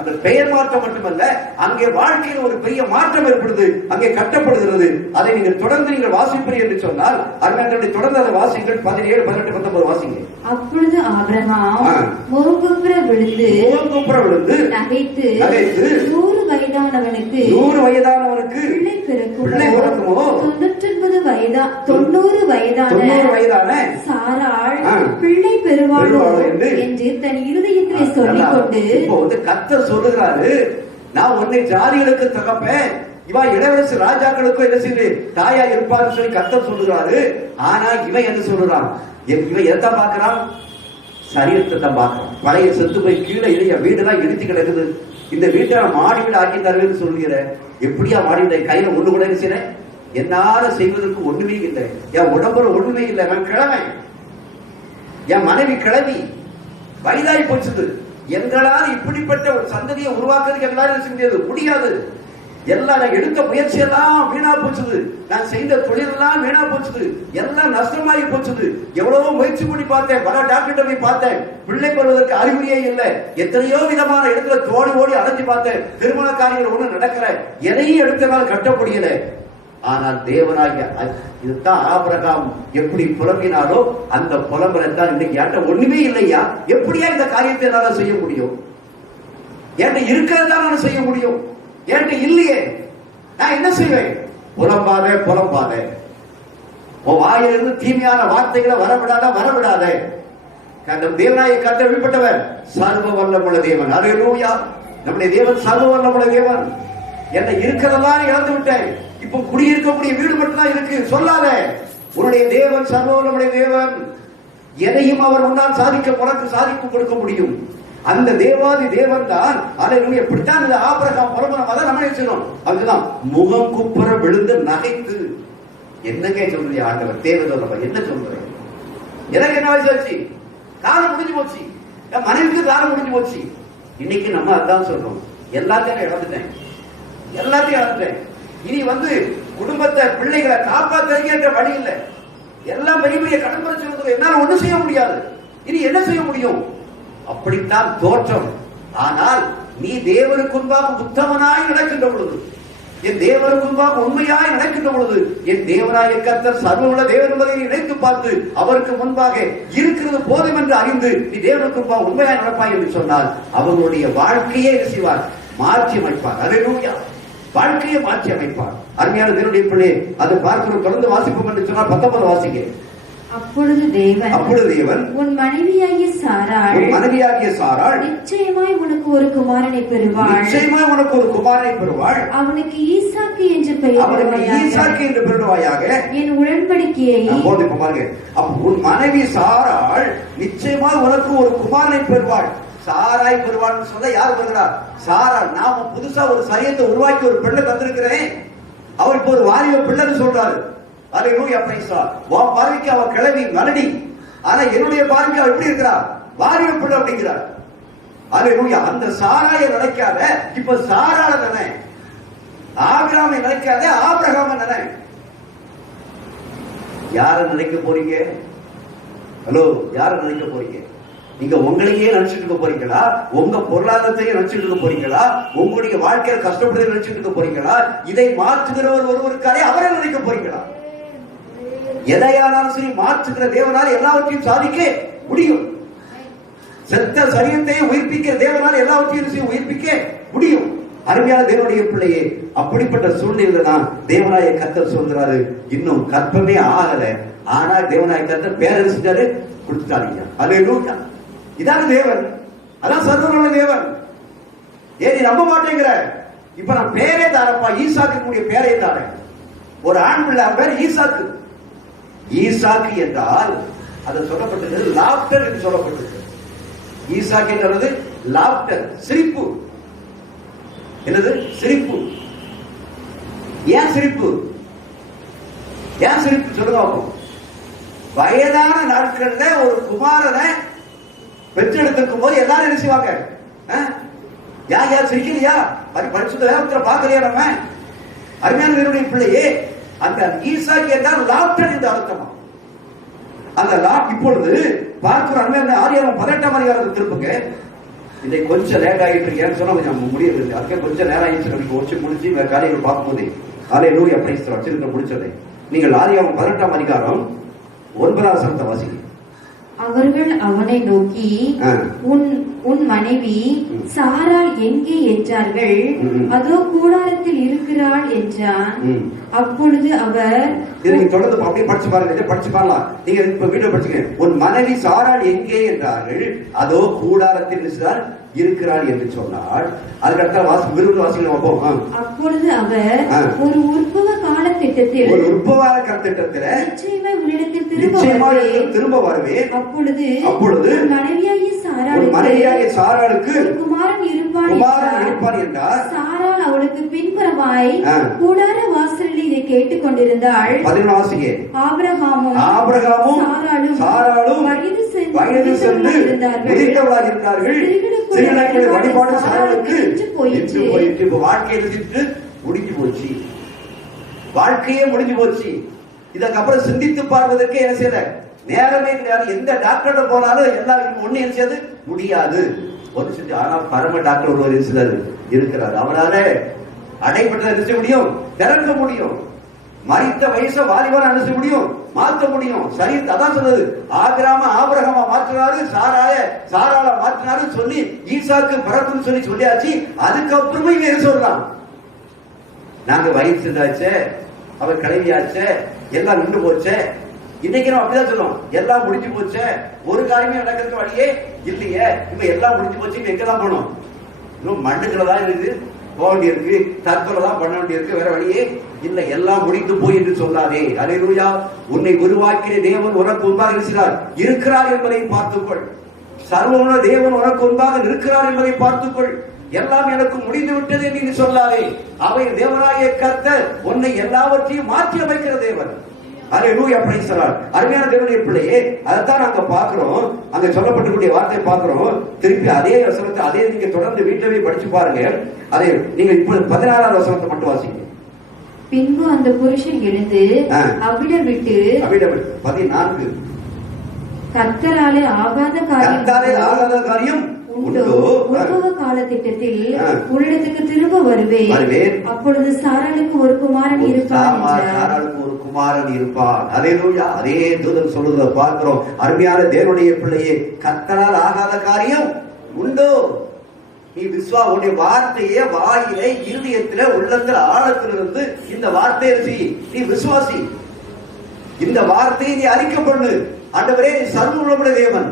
அந்த பெயர் மாற்றம் மட்டுமல்ல, அங்கே வாழ்க்கையில் ஒரு பெரிய மாற்றம் ஏற்படுது, அங்கே கட்டப்படுகிறது. அதை நீங்கள் தொடர்ந்து நீங்கள் வாசிப்பீர்கள் என்று சொன்னால் அருமையானவர்களே, தொடர்ந்து அதை வாசிங்கள். 17, 18, 19 வாசிங்க. அப்பொழுது ஆபிரகாம் முகங்குப்புற விழுந்து நகைத்து 100 வயதானவனுக்கு பிள்ளை பிறக்குமோ 90 வயதான சாராள் பிள்ளை பெறுவாளோ என்று தன் இருதயத்திலே சொல்லிக் கொண்டு கர்த்தர் சொல்லுகிறாரு, நான் உன்னை ஜாதிகளுக்கு தகப்பேன், இவா இளவரசி ராஜாக்களுக்கும் என்ன செய்து தாயா இருப்பான்னு சொல்லி கர்த்தர் சொல்லுகிறாரு. ஆனா இவன் என்ன சொல்றான்? இவன் எதான் பாக்குறான்? சரீரத்தை தான் பாக்குறான். பழைய செத்து போய் கீழே இளைய வீடுதான் இடிச்சு கிடக்குது, இந்த வீட்டை நான் மாடி வீடு ஆக்கி தருவேன்னு சொல்லுகிற. எப்படியா மாடி வீட்டை கையில ஒண்ணு கூட செய்யறேன், என்னால செய்வதற்கு ஒண்ணுமே இல்லை, என் உடம்புல ஒண்ணுமே இல்லை, நான் கிழமை, என் மனைவி கிழவி, வயதாய் போச்சுது, எங்களால் இப்படிப்பட்ட ஒரு சந்ததியை உருவாக்குறதுக்கு எல்லாரும் செஞ்சது முடியாது. எல்லாம் எடுத்த முயற்சி எல்லாம் வீணா போச்சுது, நான் செய்த தொழில் எல்லாம் வீணா போச்சுது, எல்லாம் நஷ்டமாகி போச்சுது. எவ்வளவோ முயற்சி பண்ணி பார்த்தேன், பல டாக்டர் போய் பார்த்தேன், பிள்ளை பெறுவதற்கு அறிகுறியே இல்லை. எத்தனையோ விதமான இடத்துல ஓடி அடைஞ்சு பார்த்தேன், திருமண காரியங்கள் ஒண்ணு நடக்கிற, எதையும் எடுத்தனால் கட்ட முடியல. ஆனால் தேவனாகிய இதுதான் ஆபிரகாம் எப்படி புலம்பினாரோ அந்த புலம்பலை தான் இன்னைக்கு யார்ட்ட ஒண்ணுமே இல்லையா, எப்படியா இந்த காரியத்தை என்னால செய்ய முடியும்? என்கிட்ட இருக்கிறதா நான் செய்ய முடியும், என்கிட்ட இல்லையே, நான் என்ன செய்வேன்? புலம்பாத உன் வாயிலிருந்து தீமையான வார்த்தைகளை வரவிடாத. தேவனாய கர்த்தர் வெளிப்பட்டவர் சர்வ வல்லமுள்ள தேவன். அல்லேலூயா. நம்முடைய தேவன் சர்வ வல்லமுள்ள தேவன். என்ன இருக்கிறதெல்லாம் இழந்து விட்டேன், இப்ப குடியிருக்கக்கூடிய வீடு மட்டும்தான் இருக்கு சொல்லாத. உன்னுடைய தேவன் சர்வ வல்லமுள்ள தேவன். எதையும் அவர் முன்னால் உனக்கு சாதிக்க கொடுக்க முடியும். அந்த தேவாதி தேவன் தான். அல்லேலூயா. எப்படித்தான் இந்த ஆபிரகாம் புலம்புறோம், அதான் நம்ம செய்யணும். அதுதான் முகம் குப்புற விழுந்து நகைத்து. என்னங்க சொல்றீங்க ஆண்டவர்? தேவன் சொல்றவர் என்ன சொல்றேன்? எனக்கு என்ன வயசாச்சு, காலம் முடிஞ்சு போச்சு, என் மனைவிக்கு காலம் முடிஞ்சு போச்சு. இன்னைக்கு நம்ம அதான் சொல்றோம், எல்லாத்தையும் இழந்துட்டேன், எல்லாத்தையும் இழந்துட்டேன். இனி குடும்பத்தை பிள்ளைகளை காப்பாற்ற வழி இல்லை. எல்லாம் பெரிய பெரிய கடன் பிரச்சனை, என்னால ஒண்ணும் செய்ய முடியாது. இனி என்ன செய்ய முடியும்? அப்படித்தான் தோற்றம். ஆனால் நீ தேவனுக்கு முன்பாக உத்தமனாய் நடக்கின்ற பொழுது, என் தேவனுக்கு முன்பாக உண்மையாய் நடக்கின்ற பொழுது, என் தேவனாய கர்த்தர் சர்வமுள்ள தேவன் என்பதை நினைத்து பார்த்து அவருக்கு முன்பாக இருக்கிறது போதும் என்று அறிந்து நீ தேவனுக்கு முன்பாக உண்மையாய் நடப்பாய் என்று சொன்னால் அவர்களுடைய வாழ்க்கையே செய்வார், மாற்றி அமைப்பார். அல்லேலூயா. வாழ்க்கையை மாற்றி அமைப்பார். அருமையான தேவனுடைய பிள்ளை, அது பார்க்கிறோம். தொடர்ந்து வாசிப்போம் என்று சொன்னால் 19 வாசிங்க. அப்பொழுது தேவன் உன் மனைவியாகிய சாராள் நிச்சயமாய் உனக்கு ஒரு குமாரனை பெறுவாள். அவனுக்கு ஈசாக்கு என்று பெயரிடுவாயாக. என் உடன்படிக்கையை உன் மனைவி சாராள் நிச்சயமாய் உனக்கு ஒரு குமாரனை பெறுவாள். சாராய் பெறுவாள் சொல்ல யார் பெறுகிறார்? சாராள். நாம புதுசா ஒரு சரியத்தை உருவாக்கி ஒரு பெண்ணை தந்திருக்கிறேன், அவர் இப்ப ஒரு வாலிப பிள்ளைன்னு சொல்றாரு. அல்லேலூயா, பிரைஸ் தி லார்ட். உன் பார்வைக்கு அவ கிழவி மலடி, ஆனா என்னுடைய பார்வைக்கு அவ எப்படி இருக்கிறார்? வாலிப பிள்ளை அப்படிங்கிறார். அல்லேலூயா. அந்த சாராயை நினைக்காத, இப்ப சாராள நினை. ஆபிரகாமை நினைக்காத, ஆபிரகாம நினை. யார நினைக்க போறீங்க? ஹலோ, யார நினைக்க போறீங்க? நீங்க உங்களையே நினைச்சிட்டு இருக்க போறீங்களா? உங்க பொருளாதாரத்தையே நினைச்சிட்டு இருக்க போறீங்களா? உங்களுடைய வாழ்க்கையில கஷ்டப்படுறதை நினைச்சிட்டு இருக்க போறீங்களா? இதை மாற்றுகிறவர் ஒருவருக்காரே அவரை நினைக்க போறீங்களா? எதையானாலும் சரி மாற்றுகிற தேவனால் எல்லாவற்றையும் சாதிக்க முடியும். செத்த சரீரத்தை உயிர்ப்பிக்கிற தேவனால் எல்லாவற்றையும் உயிர்ப்பிக்க முடியும். அருமையான தேவனுடைய பிள்ளையே, அப்படிப்பட்ட சூழ்நிலை தான் தேவனாய கர்த்தர் சொல்கிறாரு. இன்னும் கற்பமே ஆகல, ஆனா தேவனாய கர்த்தர் பேரரசிட்டாரு, கொடுத்துட்டாங்க. அல்லேலூயா. இதான தேவன், அதான் சர்வவல்ல தேவன். ஏன் நீ நம்ப மாட்டேங்கிற? இப்ப நான் பேரே தாரப்பா, ஈசாக்கு கூடிய பேரே தாரேன். ஒரு ஆண் பிள்ளை பேர் ஈசாக்கு. ஈசாக்கு என்றால் அது சொல்லப்பட்டிருக்கிறது லாப்டர் என்று சொல்லப்பட்டிருக்கிறது. ஈசாக்கு என்றது லாப்டர், சிரிப்பு. என்னது? சிரிப்பு. ஏன் சிரிப்பு? ஏன் சிரிப்பு சொல்லுங்க. வயதான நாட்கள்ல ஒரு குமாரனை பெற்றெடுத்திருக்கும் போது எல்லாரும் என்ன செய்வாங்க? யார் சிரிக்கலையா? பரிசுத்த வேதத்துல பார்க்கலையா? நம்ம அருமையான தேவனுடைய பிள்ளையே, அந்த ஈசாக்கு என்றால் லாப்டர் என்று அர்த்தமா? அந்த இப்பொழுது பார்க்கிற அருமையான ஆதியாகமம் 18ஆம் அதிகாரத்தை திருப்புங்க. இதை கொஞ்சம் லேட் ஆகிட்டு இருக்கேன்னு சொன்னா கொஞ்சம் முடியறது. அதுக்கே கொஞ்சம் நேரம் ஆயிடுச்சு. நமக்கு வச்சு முடிச்சு இந்த காரியங்கள் பார்க்கும்போது அல்லேலூயா, பிரைஸ் தி லார்ட். வச்சிருக்க முடிச்சதை நீங்கள் ஆதியாகமம் 18ஆம் அதிகாரம் 9ஆம் வசனத்தை வாசிங்க. அவர்கள் அவனை நோக்கி, உன் மனைவி சாராள் எங்கே என்றார்கள். அதோ கூடாரத்தில் இருக்கிறாள் என்றான். அப்பொழுது அவர், தொடர்ந்து அப்படியே படிச்சு பாருங்க, படிச்சு பாருலாம். நீங்க இப்ப வீடியோ படிச்சுங்க. உன் மனைவி சாராள் எங்கே என்றார்கள், அதோ கூடாரத்தில் இருக்கிறாள் என்று சொன்னாள். அதுக்கடுத்த வாசிகள் வைப்போம். அப்பொழுது அவர், ஒரு உற்பவ காலத்திட்டத்தில் நிச்சயமாய் உன்னிடத்தில் திரும்ப வருவேன். அப்பொழுது மனைவியாகிய சாராளுக்கு குமாரன் இருப்பான் என்றார். சாராள் அவளுக்கு பின்புறமாய் கூடார வாசலில் இதை கேட்டுக் கொண்டிருந்தாள். ஆபிரகாமும் சாராளும் வயது சென்று இருந்தார்கள். வழிபாடு சாராளுக்கு போயிற்று. வாழ்க்கையை முடிஞ்சு போச்சு. வாழ்க்கையே முடிஞ்சு போச்சு. இதுக்கப்புறம் சிந்தித்து பார்ப்பதற்கு என்ன செய்யல நேரமே கிடையாது. எந்த டாக்டர் போனாலும் எல்லாருக்கும் ஒண்ணு என்ன செய்யாது முடியாது. ஒரு செஞ்சு ஆனால் பரம டாக்டர் ஒருவர் சிலர் இருக்கிறார். அவரால அடைபட்டதை நினைச்ச முடியும், திறக்க முடியும். மறித்த வயசை வாலிபன் அனுச முடியும், மாற்ற முடியும். சரி, அதான் சொல்றது. ஆபிரகாமா மாற்றினாரு, சாராள மாற்றினாரு சொல்லி ஈசாக்கு பிறப்புன்னு சொல்லியாச்சு. அதுக்கப்புறமே என்ன சொல்லலாம்? நாங்க வயசு இருந்தாச்சே, அவர் கிளவியாச்சே, எல்லாம் நின்று போச்சே. இன்னைக்கு நம்ம அப்படிதான் சொல்லுவோம், எல்லாம் முடிஞ்சு போச்சே, ஒரு காரியமே நடக்கிறதுக்கு வழியே இல்லையே, இப்ப எல்லாம் முடிஞ்சு போச்சு, எங்கதான் போனோம்? இன்னும் மண்ணுக்குள்ளதான் இருக்கு, போக வேண்டியிருக்கு, தற்கொலை தான் பண்ண வேண்டியிருக்கு, வேற வழியே இல்ல. எல்லாம் முடிந்து போய் என்று சொல்லாதே. அல்லேலூயா. உன்னை உருவாக்கிய தேவன் உனக்கு முன்பாக இருக்கிறார் என்பதை பார்த்துக்கொள். சர்வமுள்ள தேவன் உனக்கு முன்பாக இருக்கிறார் என்பதை பார்த்துக்கொள். எல்லாம் எனக்கு முடிந்து விட்டது என்று நீ சொல்லாதே. அவை தேவனாய கர்த்தர் உன்னை எல்லாவற்றையும் மாற்றி அமைக்கிற தேவன். ஹalleluya praise the Lord. அருமையான தேவனுடைய பிள்ளையே, அதைத்தான் நாங்க பார்க்கிறோம். அங்க சொல்லப்பட்டிருக்கிற வார்த்தையை பார்க்கிறோம். திருப்பி அதே வசனத்தை அதே நீங்க தொடர்ந்து வீட்டிலே படிச்சு பாருங்க. அதே நீங்க இப்ப 16வது வசனத்தை மட்டும் வாசிங்க. பின்பு அந்த புருஷன் எழுந்து அவ்விடம் விட்டு 14 கர்த்தராலே ஆகாத காரியம் உண்டோ? உற்பவ கால திட்டத்தில் உன்னிடத்துக்கு திரும்ப வருவேன். அப்பொழுது சாராளுக்கு ஒரு குமாரன் இருப்பான். ஹalleluya. அதே தூதன் சொல்லுகிறத பார்க்கிறோம். அருமையான தேவனுடைய பிள்ளையே, கர்த்தரால் ஆகாத காரியம் உண்டோ? நீ உன்னுடைய வார்த்தையே வாயிலே இருதயத்திலே உள்ளத்துல ஆழத்திலிருந்து இந்த வார்த்தையை நீ விசுவாசி. இந்த வார்த்தையை நீ அறிக்கை பண்ணு. ஆண்டவரே, நீ சர்வவல்லமையுள்ள தேவன்,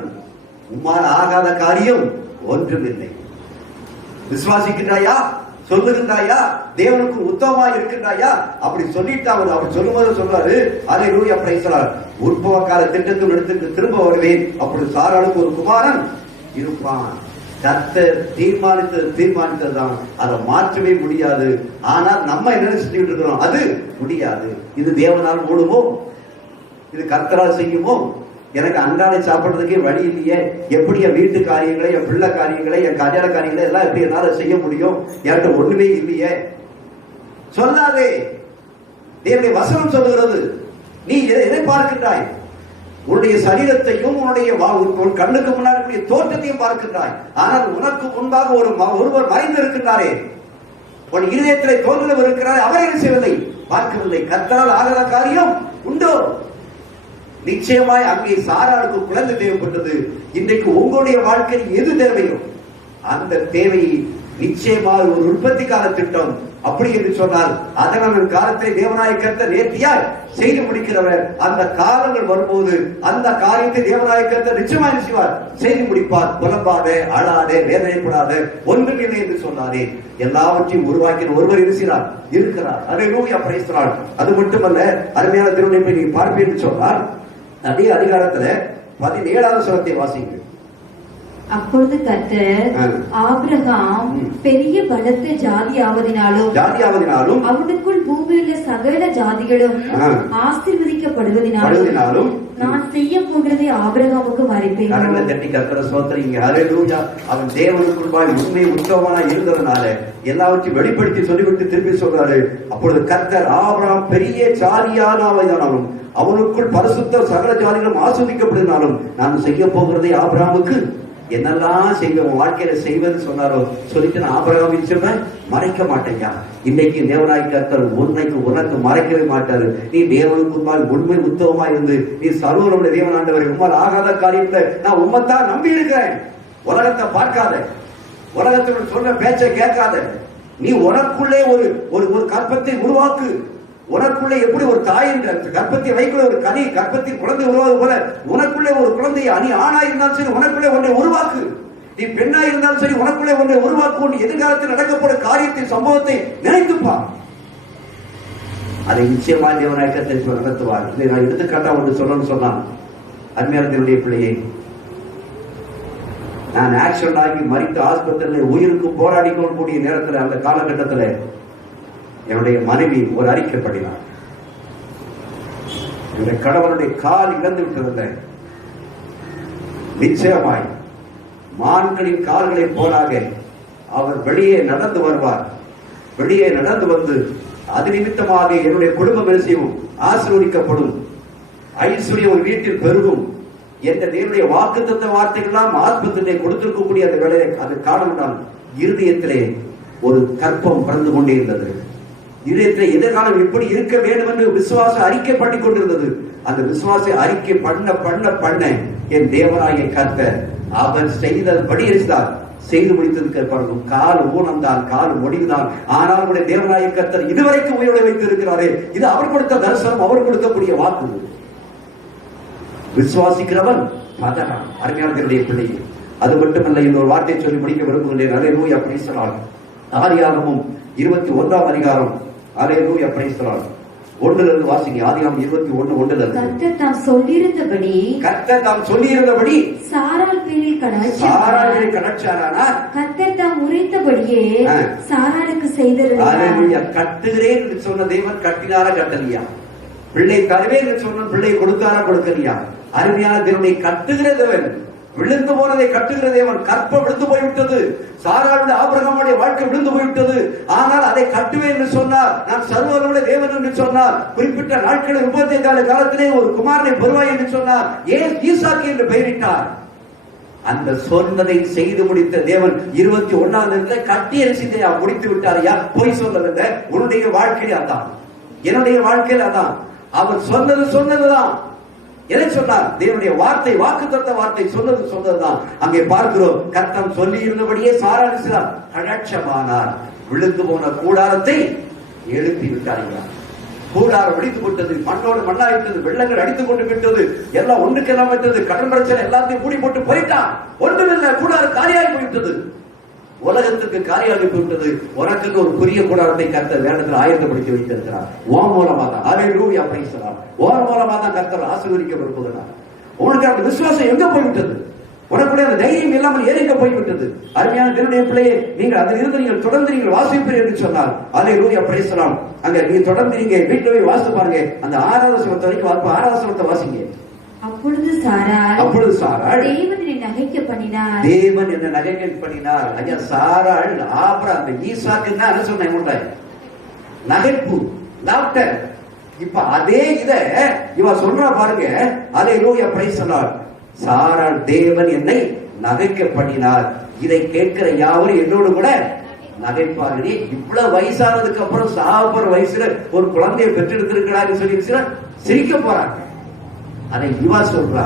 உம்மால் ஆகாத காரியம் ஒன்றுமில்லை. விசுவாசிக்கின்றாயா? சொல்லுகின்றாயா? தேவனுக்கு உத்தமமா இருக்கின்றாயா? அப்படி சொல்லிட்டு அவர் சொல்லும்போது சொல்றாரு, ஹalleluya praise the Lord. உற்பவ கால திட்டத்தில் எடுத்துட்டு திரும்ப வருவேன். அப்படி சாராளுக்கு ஒரு குமாரன் இருப்பான். கர்த்தர் தீர்மானித்ததுதான், அதை மாற்றவே முடியாது. ஆனால் நம்ம என்ன செஞ்சுட்டு இருக்கிறோம்? அது முடியாது. இது தேவனால் கூடுமோ? இது கர்த்தரால் செய்யுமோ? எனக்கு அன்றாட சாப்பிடுறதுக்கே வழி இல்லையே. எப்படி என் வீட்டு காரியங்களை, என் பிள்ளை காரியங்களை, என் கல்யாண காரியங்களை எல்லாம் எப்படி என்னால செய்ய முடியும்? என்கிட்ட ஒண்ணுமே இல்லையே. சொல்லாதே. தேவனுடைய வசனம் சொல்லுகிறது. நீ எதை பார்க்கின்றாய்? உன்னுடைய சரீரத்தையும் உன் கண்ணுக்கு முன்னாடி தோற்றத்தையும் பார்க்கின்றாய். ஆனால் உனக்கு முன்பாக ஒருவர் மறைந்து இருக்கின்றாரே, உன் இதயத்திலே தோன்றும் இருக்கிறாரே, அவரை என்ன செய்வதை பார்க்கவில்லை. கர்த்தரால் ஆகாத காரியம் உண்டோ? நிச்சயமாய் அங்கே சாராளுக்கு குழந்தை தேவைப்பட்டது. இன்றைக்கு உங்களுடைய வாழ்க்கையில் எது தேவையோ அந்த தேவையை நிச்சயமாக ஒரு உற்பத்திக்கான திட்டம் அப்படி என்று சொன்னால் அதனால் காலத்தை தேவனாய கர்த்தர் நேர்த்தியாய் செய்து முடிக்கிறவர். அந்த காலங்கள் வரும்போது அந்த காரியத்தை தேவனாய கர்த்தர் நிச்சயமாக செய்வார், செய்து முடிப்பார். புலம்பாதே, அழாதே, வேதனைப்படாத, ஒன்றுமில்லை என்று சொன்னாரே. எல்லாவற்றையும் உருவாக்கின ஒருவர் இருக்கிறார். ஹalleluya praise the Lord. அது மட்டுமல்ல, அருமையான திருவனை நீ பார்ப்பேன் என்று சொன்னால் அதே அதிகாரத்துல 17வது வசனத்தை வாசிங்க. அப்பொழுது கர்த்தர் ஆபிரகாம் பெரிய பலத்த ஜாதியாவதினாலும் அவனுக்குள் பூமியிலுள்ள சகல ஜாதிகளும் ஆசீர்வதிக்கப்படுவதினாலும் நான் செய்ய போகிறதை ஆபிரகாமுக்கு மறைப்பேன். அவன் தேவனுக்குள்பாய் உண்மை உத்தமனாய் இருந்ததனால எல்லாவற்றையும் வெளிப்படுத்தி சொல்லிவிட்டு திருப்பி சொல்றாரு. அப்பொழுது கர்த்தர் ஆபிரகாம் பெரிய ஜாதியானவனாலும் அவனுக்குள் பரிசுத்த சகல ஜாதிகளும் ஆஸ்வதிக்கப்படுவதினாலும் நான் செய்ய போகிறதை ஆபிரகாமுக்கு என்னெல்லாம் செய்வோம் வாழ்க்கையில செய்வது சொன்னாரோ சொல்லிட்டு நான் ஆபிரகாமின் சொன்ன மறைக்க மாட்டேங்க. இன்னைக்கு தேவனாய் கர்த்தர் உனக்கு மறைக்கவே மாட்டாரு. நீ தேவனுக்கு உண்மை உத்தவமா இருந்து நீ சர்வனுடைய தேவன் ஆண்டவரை உம்மால் ஆகாத காரியத்தை நான் உம்மைத்தான் நம்பி இருக்கிறேன். உலகத்தை பார்க்காத, உலகத்தினுடைய சொல்ற பேச்சை கேட்காத. நீ உனக்குள்ளே ஒரு கற்பத்தை உருவாக்கு. உனக்குள்ளே எப்படி ஒரு தாயின் கர்ப்பத்தை வைக்குள்ள ஒரு கனி கர்ப்பத்தில் குழந்தை உருவாது போல உனக்குள்ளே ஒரு குழந்தையை நீ ஆணா இருந்தாலும் சரி உனக்குள்ளே ஒன்றை உருவாக்கு. நீ பெண்ணா இருந்தாலும் சரி உனக்குள்ளே ஒன்றை உருவாக்கு. எதிர்காலத்தில் நடக்கப்படும் காரியத்தை சம்பவத்தை நினைத்துப்பா. அதை நிச்சயமா தேவனாய்க்கத்தை நடத்துவார். இதை நான் எடுத்துக்காட்டா ஒன்று சொல்லணும்னு சொன்னான். அருமையானவருடைய பிள்ளையை, நான் ஆக்சிடென்ட் ஆகி மறித்து ஆஸ்பத்திரியில் உயிருக்கு போராடி கொள்ளக்கூடிய நேரத்தில் அந்த காலகட்டத்தில் என்னுடைய மனைவி ஒரு அறிக்கை பண்ணினார். என்னுடைய கணவனுடைய கால் இழந்து விட்டிருந்த நிச்சயமாய் மான்களின் கால்களை போலாக அவர் வெளியே நடந்து வருவார். வெளியே நடந்து வந்து அது நிமித்தமாக என்னுடைய குடும்பம் என்ன ஆசீர்வதிக்கப்படும், ஐஸ்வர்யம் ஒரு வீட்டில் பெருகும் என்ற தேவனுடைய வாக்குத்தத்த வார்த்தைகள்லாம் ஆஸ்பத்திரியை கொடுத்திருக்கக்கூடிய அந்த வேலையை அது காரணம் தான் இருதயத்திலே ஒரு கற்பம் பறந்து கொண்டே இருந்தது. இதயத்தில் எதிர்காலம் எப்படி இருக்க வேண்டும் என்று விசுவாச அறிக்கை பண்ணி கொண்டிருந்தது. அந்த விசுவாச அறிக்கை பண்ண என் தேவனாகிய கர்த்தர் அவர் செய்தபடி இருந்தார், செய்து முடித்திருக்க கால் ஊனம்தான், கால் முடிவுதான். ஆனால் உடைய தேவனாகிய கர்த்தர் இதுவரைக்கும் உயிரோட வைத்து இருக்கிறாரே. இது அவர் கொடுத்த தரிசனம், அவர் கொடுக்கக்கூடிய வாக்கு. விசுவாசிக்கிறவன் பதறான். அருமையானவருடைய பிள்ளை, அது மட்டுமல்ல, இன்னொரு வார்த்தை சொல்லி முடிக்க விரும்புகின்றேன். அல்லேலூயா பிரைஸ் தி லார்ட். ஆதியாகமம் 21ஆம் அதிகாரம். அல்லேலூயா பிரைஸ் தி லார்ட். 1 வாசிங்க. ஆதியாகமம் 21:1. கர்த்தர் தாம் சொல்லியிருந்தபடி சாராள் பேரில் கடாட்சியானார். கர்த்தர் தாம் உரைத்தபடியே சாராளுக்கு செய்தார். அல்லேலூயா. கட்டுகிறேன் என்று சொன்ன தேவன் கட்டினாரா கட்டலையா? பிள்ளை தருவேன் என்று சொன்ன பிள்ளை கொடுத்தாரா கொடுக்கலையா? அருமையான தேவனை கட்டுகிற தேவன், விழுந்து போனதை கட்டுகிற தேவன். கற்பம் விழுந்து போய்விட்டது, சாராளுடைய ஆபிரகாமுடைய வாழ்க்கை விழுந்து போய்விட்டது. ஆனால் அதை கட்டுவேன் என்று சொன்னார். நான் சர்வவல்லமையுள்ள தேவன் என்று சொன்னார். குறிப்பிட்ட நாட்களில் 35 காலத்திலே ஒரு குமாரனை பெறுவாய் என்று சொன்னார். ஏன் ஈசாக்கு என்று பெயரிட்டார்? அந்த சொன்னதை செய்து முடித்த தேவன் 21 கட்டி அரிசியா முடித்து விட்டாரையா? பொய் சொல்லவில்லை. உன்னுடைய வாழ்க்கையில் அதான், என்னுடைய வாழ்க்கையில் அதான். அவர் சொன்னதுதான். எதை சொன்னார்? தேவனுடைய வார்த்தை, வாக்குத்தத்த வார்த்தை, சொன்னதுதான். அங்கே பார்க்கிறோம், கர்த்தர் சொல்லி இருந்தபடியே சாராள் கடாட்சமானார். விழுந்து போன கூடாரத்தை எழுப்பி விட்டார்கள். கூடாரம் வெடித்து விட்டது, மண்ணோடு மண்ணாயிட்டது, வெள்ளங்கள் அடித்துக் கொண்டு விட்டது, எல்லாம் ஒன்றுக்கெல்லாம் விட்டது. கடன் பிரச்சனை எல்லாத்தையும் மூடி போட்டு போயிட்டான். ஒன்றுமில்லை, கூடாரம் காலியாகி போயிட்டது. உலகத்துக்கு காரியாகி போயிட்டது. உனக்கு ஒரு புதிய கூடாரத்தை கர்த்தர் வேண்டத்தில் ஆயத்தப்படுத்தி வைத்திருக்கிறார். ஓ மூலமா தான் ஹல்லேலூயா பிரைஸ் தி லார்ட். ஓ மூலமா தான் கர்த்தர் ஆசீர்வதிக்க விரும்புகிறார். உனக்கு அந்த விசுவாசம் எங்க போய்விட்டது? உனக்குடைய அந்த தைரியம் இல்லாமல் ஏறிக்க போய்விட்டது. அருமையான தேவனுடைய பிள்ளையே, நீங்கள் அதில் இருந்து நீங்கள் தொடர்ந்து நீங்கள் வாசிப்பீர்கள் என்று சொன்னால் ஹல்லேலூயா பிரைஸ் தி லார்ட். அங்க நீ தொடர்ந்து நீங்க வீட்டுல போய் வாசித்து பாருங்க. அந்த 6வது வசனத்தை வரைக்கும் 6வது வசனத்தை வாசிங்க. அப்பொழுது சாராள் தேவன் என்னை நகைக்க பண்ணினார். தேவன் என்ன நகைக்க பண்ணினார். ஐயா, சாராள் ஆபிரகாம் அந்த ஈசாக்கு என்ன சொன்ன நகைப்பு, லாப்டர். இப்ப அதே இத இவ சொல்றா பாருங்க. ஹல்லேலூயா பிரைஸ் தி லார்ட். சாராள் தேவன் என்னை நகைக்க பண்ணினார். இதை கேட்கிற யாவரும் என்னோடு கூட நகைப்பாரு. இவ்வளவு வயசானதுக்கு அப்புறம் சாப்பிடுற வயசுல ஒரு குழந்தையை பெற்றெடுத்திருக்கிறான்னு சொல்லி சிரிக்க போறாங்க. அதை இவா சொல்றா.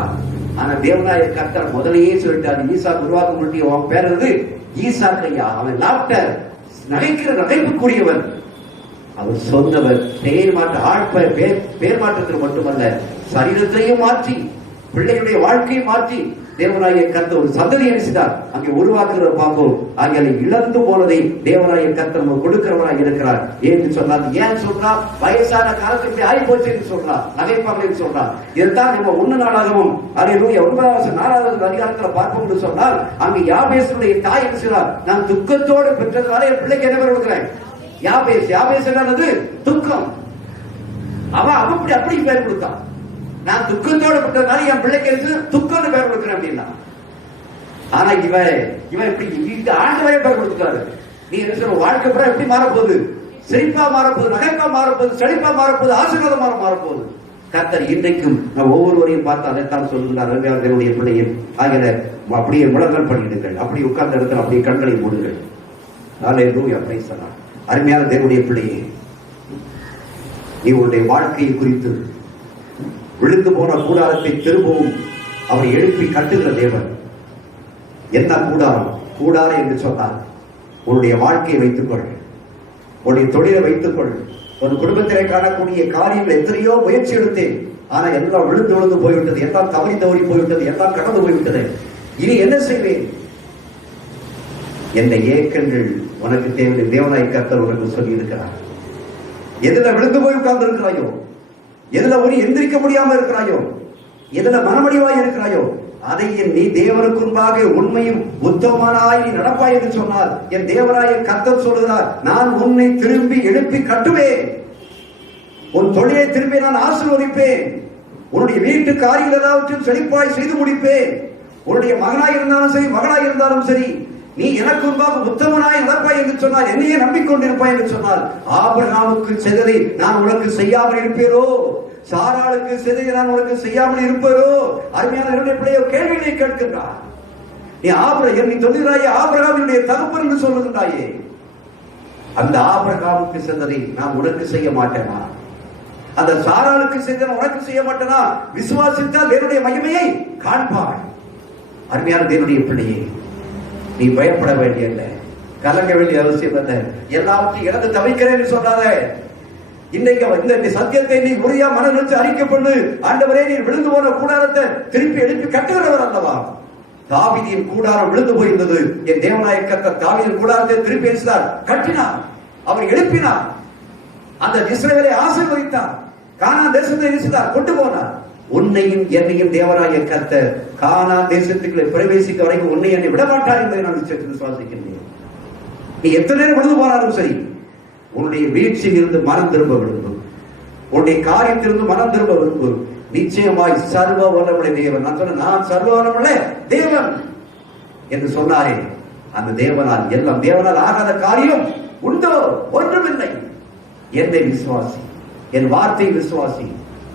ஆனா தேவனாய கர்த்தர் முதலையே சொல்லிட்டாரு, ஈசாக்கு உருவாக்க முடியும். அவன் பேர் வந்து ஈசாக்கையா. அவன் லாப்டர், நகைக்கிற நகைப்புக்குரியவன். அவர் சொன்னவர் பெயர் மாற்ற பேர் மாற்றத்தில் மட்டுமல்ல, சரீரத்தையும் மாற்றி பிள்ளைகளுடைய வாழ்க்கையை மாற்றி தேவனாய கர்த்தர் ஒரு சந்ததி அனுப்பித்தார். அங்கே உருவாக்குற பார்ப்போம். ஆகிய இழந்து போனதை தேவனாய கர்த்தர் கொடுக்கிறவராக இருக்கிறார். ஏன்னு சொன்னார். ஏன் சொல்றா? வயசான காலத்துக்கு இப்படி ஆகி போச்சு சொல்றா, நகைப்பார்கள் சொல்றா. இதுதான் நம்ம 1 நாளாகவும் ஹல்லேலூயா 9வது அதிகாரத்துல பார்ப்போம் சொன்னால், அங்கு யாபேசுடைய தாய் என்ன செய்றார்? நான் துக்கத்தோடு பெற்றதுனால என் பிள்ளைக்கு என்ன பேர் கொடுக்கிறேன்? யாபேஸ் என்னது? துக்கம். அவன் அப்படி பேர் கொடுத்தான். நான் துக்கத்தோடு பெற்றதுனால என் பிள்ளைக்கு துக்கம்னு பேர் கொடுக்கிறேன் அப்படின்னா. ஆனா இவன் இப்படி வீட்டு ஆண்டவரே பேர் கொடுத்துட்டாரு. நீ என்ன சொல்ற? வாழ்க்கை பூரா எப்படி மாறப்போகுது? செழிப்பா மாறப்போகுது, நகைப்பா மாறப்போகுது, செழிப்பா மாறப்போகுது, ஆசீர்வாதமாக மாறப்போகுது. கர்த்தர் இன்றைக்கும் நம்ம ஒவ்வொருவரையும் பார்த்து அதைத்தான் சொல்லுகிறார். தேவனுடைய பிள்ளையும் ஆகிய அப்படியே முழங்கல் பண்ணிடுங்கள். அப்படி உட்கார்ந்த இடத்துல அப்படியே கண்களை மூடுங்கள். ஹல்லேலூயா பிரைஸ் தி லார்ட். அருமையான தேவனுடைய பிள்ளையே, நீ உன்னுடைய வாழ்க்கையை குறித்து விழுந்து போன கூடாரத்தை திரும்பவும் அவர் எழுப்பி கட்டுகிற தேவன். என்ன கூடாரம்? கூடாரம் என்று சொன்னார், உன்னுடைய வாழ்க்கையை வைத்துக்கொள், உன்னுடைய தொழிலை வைத்துக்கொள். உன் குடும்பத்திலே காணக்கூடிய காரியங்கள் எத்தனையோ முயற்சி எடுத்தேன், ஆனா எல்லாம் விழுந்து போய்விட்டது, எல்லாம் தவறி போய்விட்டது, எல்லாம் கடந்து போய்விட்டது. இனி என்ன செய்வேன்? என்ற ஏக்கங்கள் உனக்கு தேவை. தேவனாய் கர்த்தர் உனக்கு சொல்லி இருக்கிறார். எதுல விழுந்து போய் உட்கார்ந்து இருக்கிறாயோ, எதுல ஒரு எந்திரிக்க முடியாம இருக்கிறாயோ, எதுல மனமடிவாய் இருக்கிறாயோ, அதை நீ தேவனுக்கு முன்பாக உண்மையும் உத்தமனாய் நீ நடப்பாய் என்று சொன்னார். என் தேவனாய கர்த்தர் சொல்லுகிறார், நான் உன்னை திரும்பி எழுப்பி கட்டுவேன். உன் தொழிலை திரும்பி நான் ஆசீர்வதிப்பேன். உன்னுடைய வீட்டு காரியங்கள் எல்லாவற்றையும் செழிப்பாய் செய்து முடிப்பேன். உன்னுடைய மகனாய் இருந்தாலும் சரி, மகனாய் இருந்தாலும் சரி, நீ எனக்கு முன்பாக உத்தமனாய் நடப்பாய் என்று சொன்னார். என்னையே நம்பிக்கொண்டிருப்பாய் என்று சொன்னார். ஆபிரகாமுக்கு செய்ததை நான் உனக்கு செய்யாமல் இருப்பேனோ? சாராளுக்கு செய்ததை நான் உனக்கு செய்யாமல் இருப்பேனோ? அருமையான என்னுடைய பிள்ளையோ கேள்விகளை கேட்கின்றார். நீ நீ சொல்லுகிறாயே ஆபிரகாமினுடைய தகப்பன் என்று சொல்லுகின்றாயே, அந்த ஆபிரகாமுக்கு செய்ததை நான் உனக்கு செய்ய மாட்டேனா? அந்த சாராளுக்கு செய்ததை உனக்கு செய்ய மாட்டேனா? விசுவாசித்தால் என்னுடைய மகிமையை காண்பாய். அருமையான தேவனுடைய பிள்ளையே, நீ பயப்பட வேண்டியதில்லை, கலங்க வேண்டிய அவசியம் இல்லை. எல்லாவற்றையும் இழந்து தவிக்கிறேன் சொன்னாத இன்னைக்கு இந்த சத்தியத்தை நீ உறுதியா மன நினைச்சு அறிக்கை பண்ணு. ஆண்டவரே, நீ விழுந்து போன கூடாரத்தை திருப்பி எழுப்பி கட்டுகிறவர் அல்லவா? தாவீதின் கூடாரம் விழுந்து போயிருந்தது. என் தேவனாய கர்த்தர் தாவீதின் கூடாரத்தை திருப்பி எழுந்தார், கட்டினார், அவர் எழுப்பினார், அந்த இஸ்ரவேலை ஆசீர்வதித்தார், கானான் தேசத்தை வீசினார், கொண்டு போனார். உன்னையும் என்னையும் தேவனாய கர்த்தர் கானான் தேசத்துக்குள்ளே பிரவேசிக்க வரைக்கும் உன்னை என்னை விடமாட்டார் என்பதை நான் விசுவாசிக்கின்றேன். நீ எத்தனை நேரம் விழுந்து போனாலும் சரி, உன்னுடைய வீழ்ச்சியில் இருந்து மனம் திரும்ப வேண்டும். உன்னுடைய காரியத்திலிருந்து மனம் திரும்ப விரும்பு. நிச்சயமாய் சர்வ வல்லமுள்ள தேவன், நான் சொன்ன நான் சர்வ வல்லமுள்ள தேவன் என்று சொன்னாரே, அந்த தேவனால் எல்லாம், தேவனால் ஆகாத காரியம் உண்டோ? ஒன்றுமில்லை. என்னை விசுவாசி, என் வார்த்தை விசுவாசி.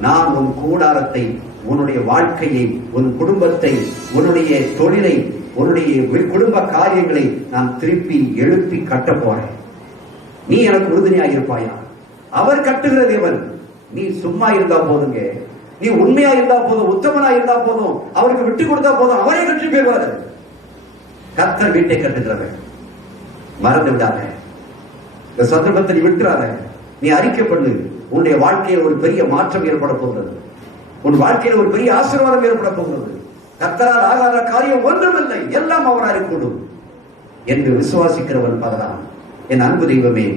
நான் உன் கூடாரத்தை, உன்னுடைய வாழ்க்கையை, உன் குடும்பத்தை, உன்னுடைய தொழிலை, உன்னுடைய குடும்ப காரியங்களை நான் திருப்பி எழுப்பி கட்ட போறேன். நீ எனக்கு உறுதுணையாக இருப்பாயா? அவர் கட்டுகிற தேவன். நீ சும்மா இருந்தா போதுங்க, நீ உண்மையா இருந்தா போதும், உத்தமனா இருந்தா போதும், அவருக்கு விட்டு கொடுத்தா போதும், அவரே கட்டி போய்வாரு. கர்த்தர் வீட்டை கட்டுகிறவன். மறந்து விடாத, இந்த சந்தர்ப்பத்தை விட்டுறாத. நீ அறிக்கை பண்ணு. உன்னுடைய வாழ்க்கையில் ஒரு பெரிய மாற்றம் ஏற்பட போகிறது. உன் வாழ்க்கையில் ஒரு பெரிய ஆசீர்வாதம் ஏற்பட போகிறது. கர்த்தரால் ஆகாத காரியம் ஒன்றுமில்லை, எல்லாம் அவரால் கூடும் என்று விசுவாசிக்கிறவன் பகதான். என் அன்பு தெய்வமே,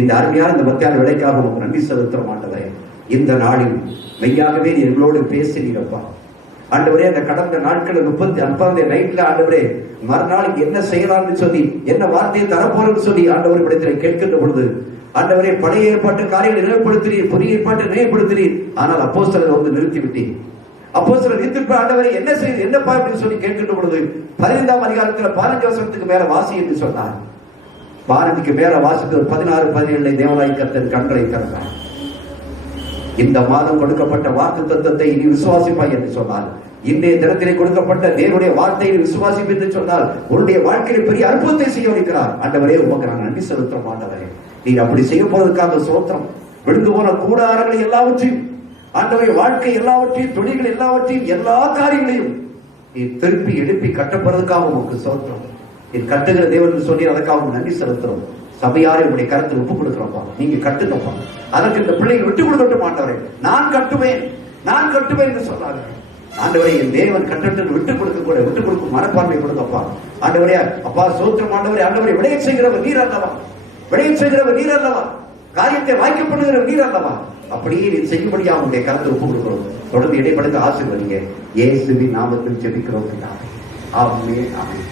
இந்த அருமையான இந்த மத்தியான விடைக்காக உங்களுக்கு நன்றி செலுத்த மாட்டதே. இந்த நாளில் மெய்யாகவே நீ எங்களோடு பேசினீரப்பா. ஆண்டவரே, அந்த கடந்த நாட்கள் 35 நைட்ல ஆண்டவரே, மறுநாளுக்கு என்ன செய்யலாம்னு சொல்லி, என்ன வார்த்தையை தரப்போறன்னு சொல்லி ஆண்டவர் இடத்தில் கேட்கின்ற பொழுது, ஆண்டவரே, பழைய ஏற்பாட்டு காரியங்களை நிலைப்படுத்தினீர், புதிய ஏற்பாட்டை நிலைப்படுத்தினீர். ஆனால் அப்போஸ்தலரை வந்து நிறுத்தி விட்டீர். அப்போஸ்தலர் நிறுத்தி ஆண்டவரே என்ன செய்து என்னப்பா அப்படின்னு சொல்லி கேட்கின்ற பொழுது 15ஆம் அதிகாரத்தில் 15 வசனத்துக்கு மேல வாசி என்று சொன்னார். 15க்கு மேல வாசித்து 16, 17 தேவனாய் கர்த்தர் கண்களை திறந்தார். இந்த மாதம் கொடுக்கப்பட்ட வாக்கு தத்தத்தை இனி விசுவாசிப்பாய் என்று சொன்னார். இன்றைய தினத்திலே கொடுக்கப்பட்ட தேவனுடைய வார்த்தையை விசுவாசிப்பு என்று சொன்னால் உன்னுடைய வாழ்க்கையில் பெரிய அற்புதத்தை செய்ய வைக்கிறார். ஆண்டவரே, உமக்கு நான் நன்றி செலுத்துறோம். ஆண்டவரே, நீ அப்படி செய்ய போவதற்காக சோத்திரம். விழுந்து போன கூடாரங்களை எல்லாவற்றையும், ஆண்டவரே, வாழ்க்கை எல்லாவற்றையும், தொழில்கள் எல்லாவற்றையும், எல்லா காரியங்களையும் நீ திருப்பி எழுப்பி கட்டப்படுறதுக்காக உமக்கு சோத்திரம். நீ கட்டுகிற தேவன் சொல்லி அதற்காக நன்றி செலுத்துறோம். சபையாரை உடைய கருத்தை ஒப்புக் கொடுக்கிறோம்ப்பா. நீங்க கட்டுங்கப்பா. அதற்கு இந்த பிள்ளைகள் விட்டு கொடுக்க மாட்டவரே, நான் கட்டுவேன், நான் கட்டுவேன் என்று சொன்னாங்க. ஆண்டவரே, என் தேவன் கட்டட்டு விட்டு கொடுக்கும் மனப்பான்மை கொடுங்கப்பா. ஆண்டவரே, அப்பா சோத்திரம். ஆண்டவரே, ஆண்டவரை விளைய செய்கிறவர் நீர் அல்லவா, விளைய செய்கிறவர் நீர் அல்லவா, காரியத்தை வாய்க்கப்படுகிற நீர் அல்லவா. அப்படியே நீ செய்யும்படியாக உடைய கருத்தை ஒப்புக் கொடுக்கிறோம். தொடர்ந்து இடைப்படுத்த ஆசீர்வதிங்க. இயேசுவின் நாமத்தில் ஜெபிக்கிறோம். ஆமென், ஆமென்.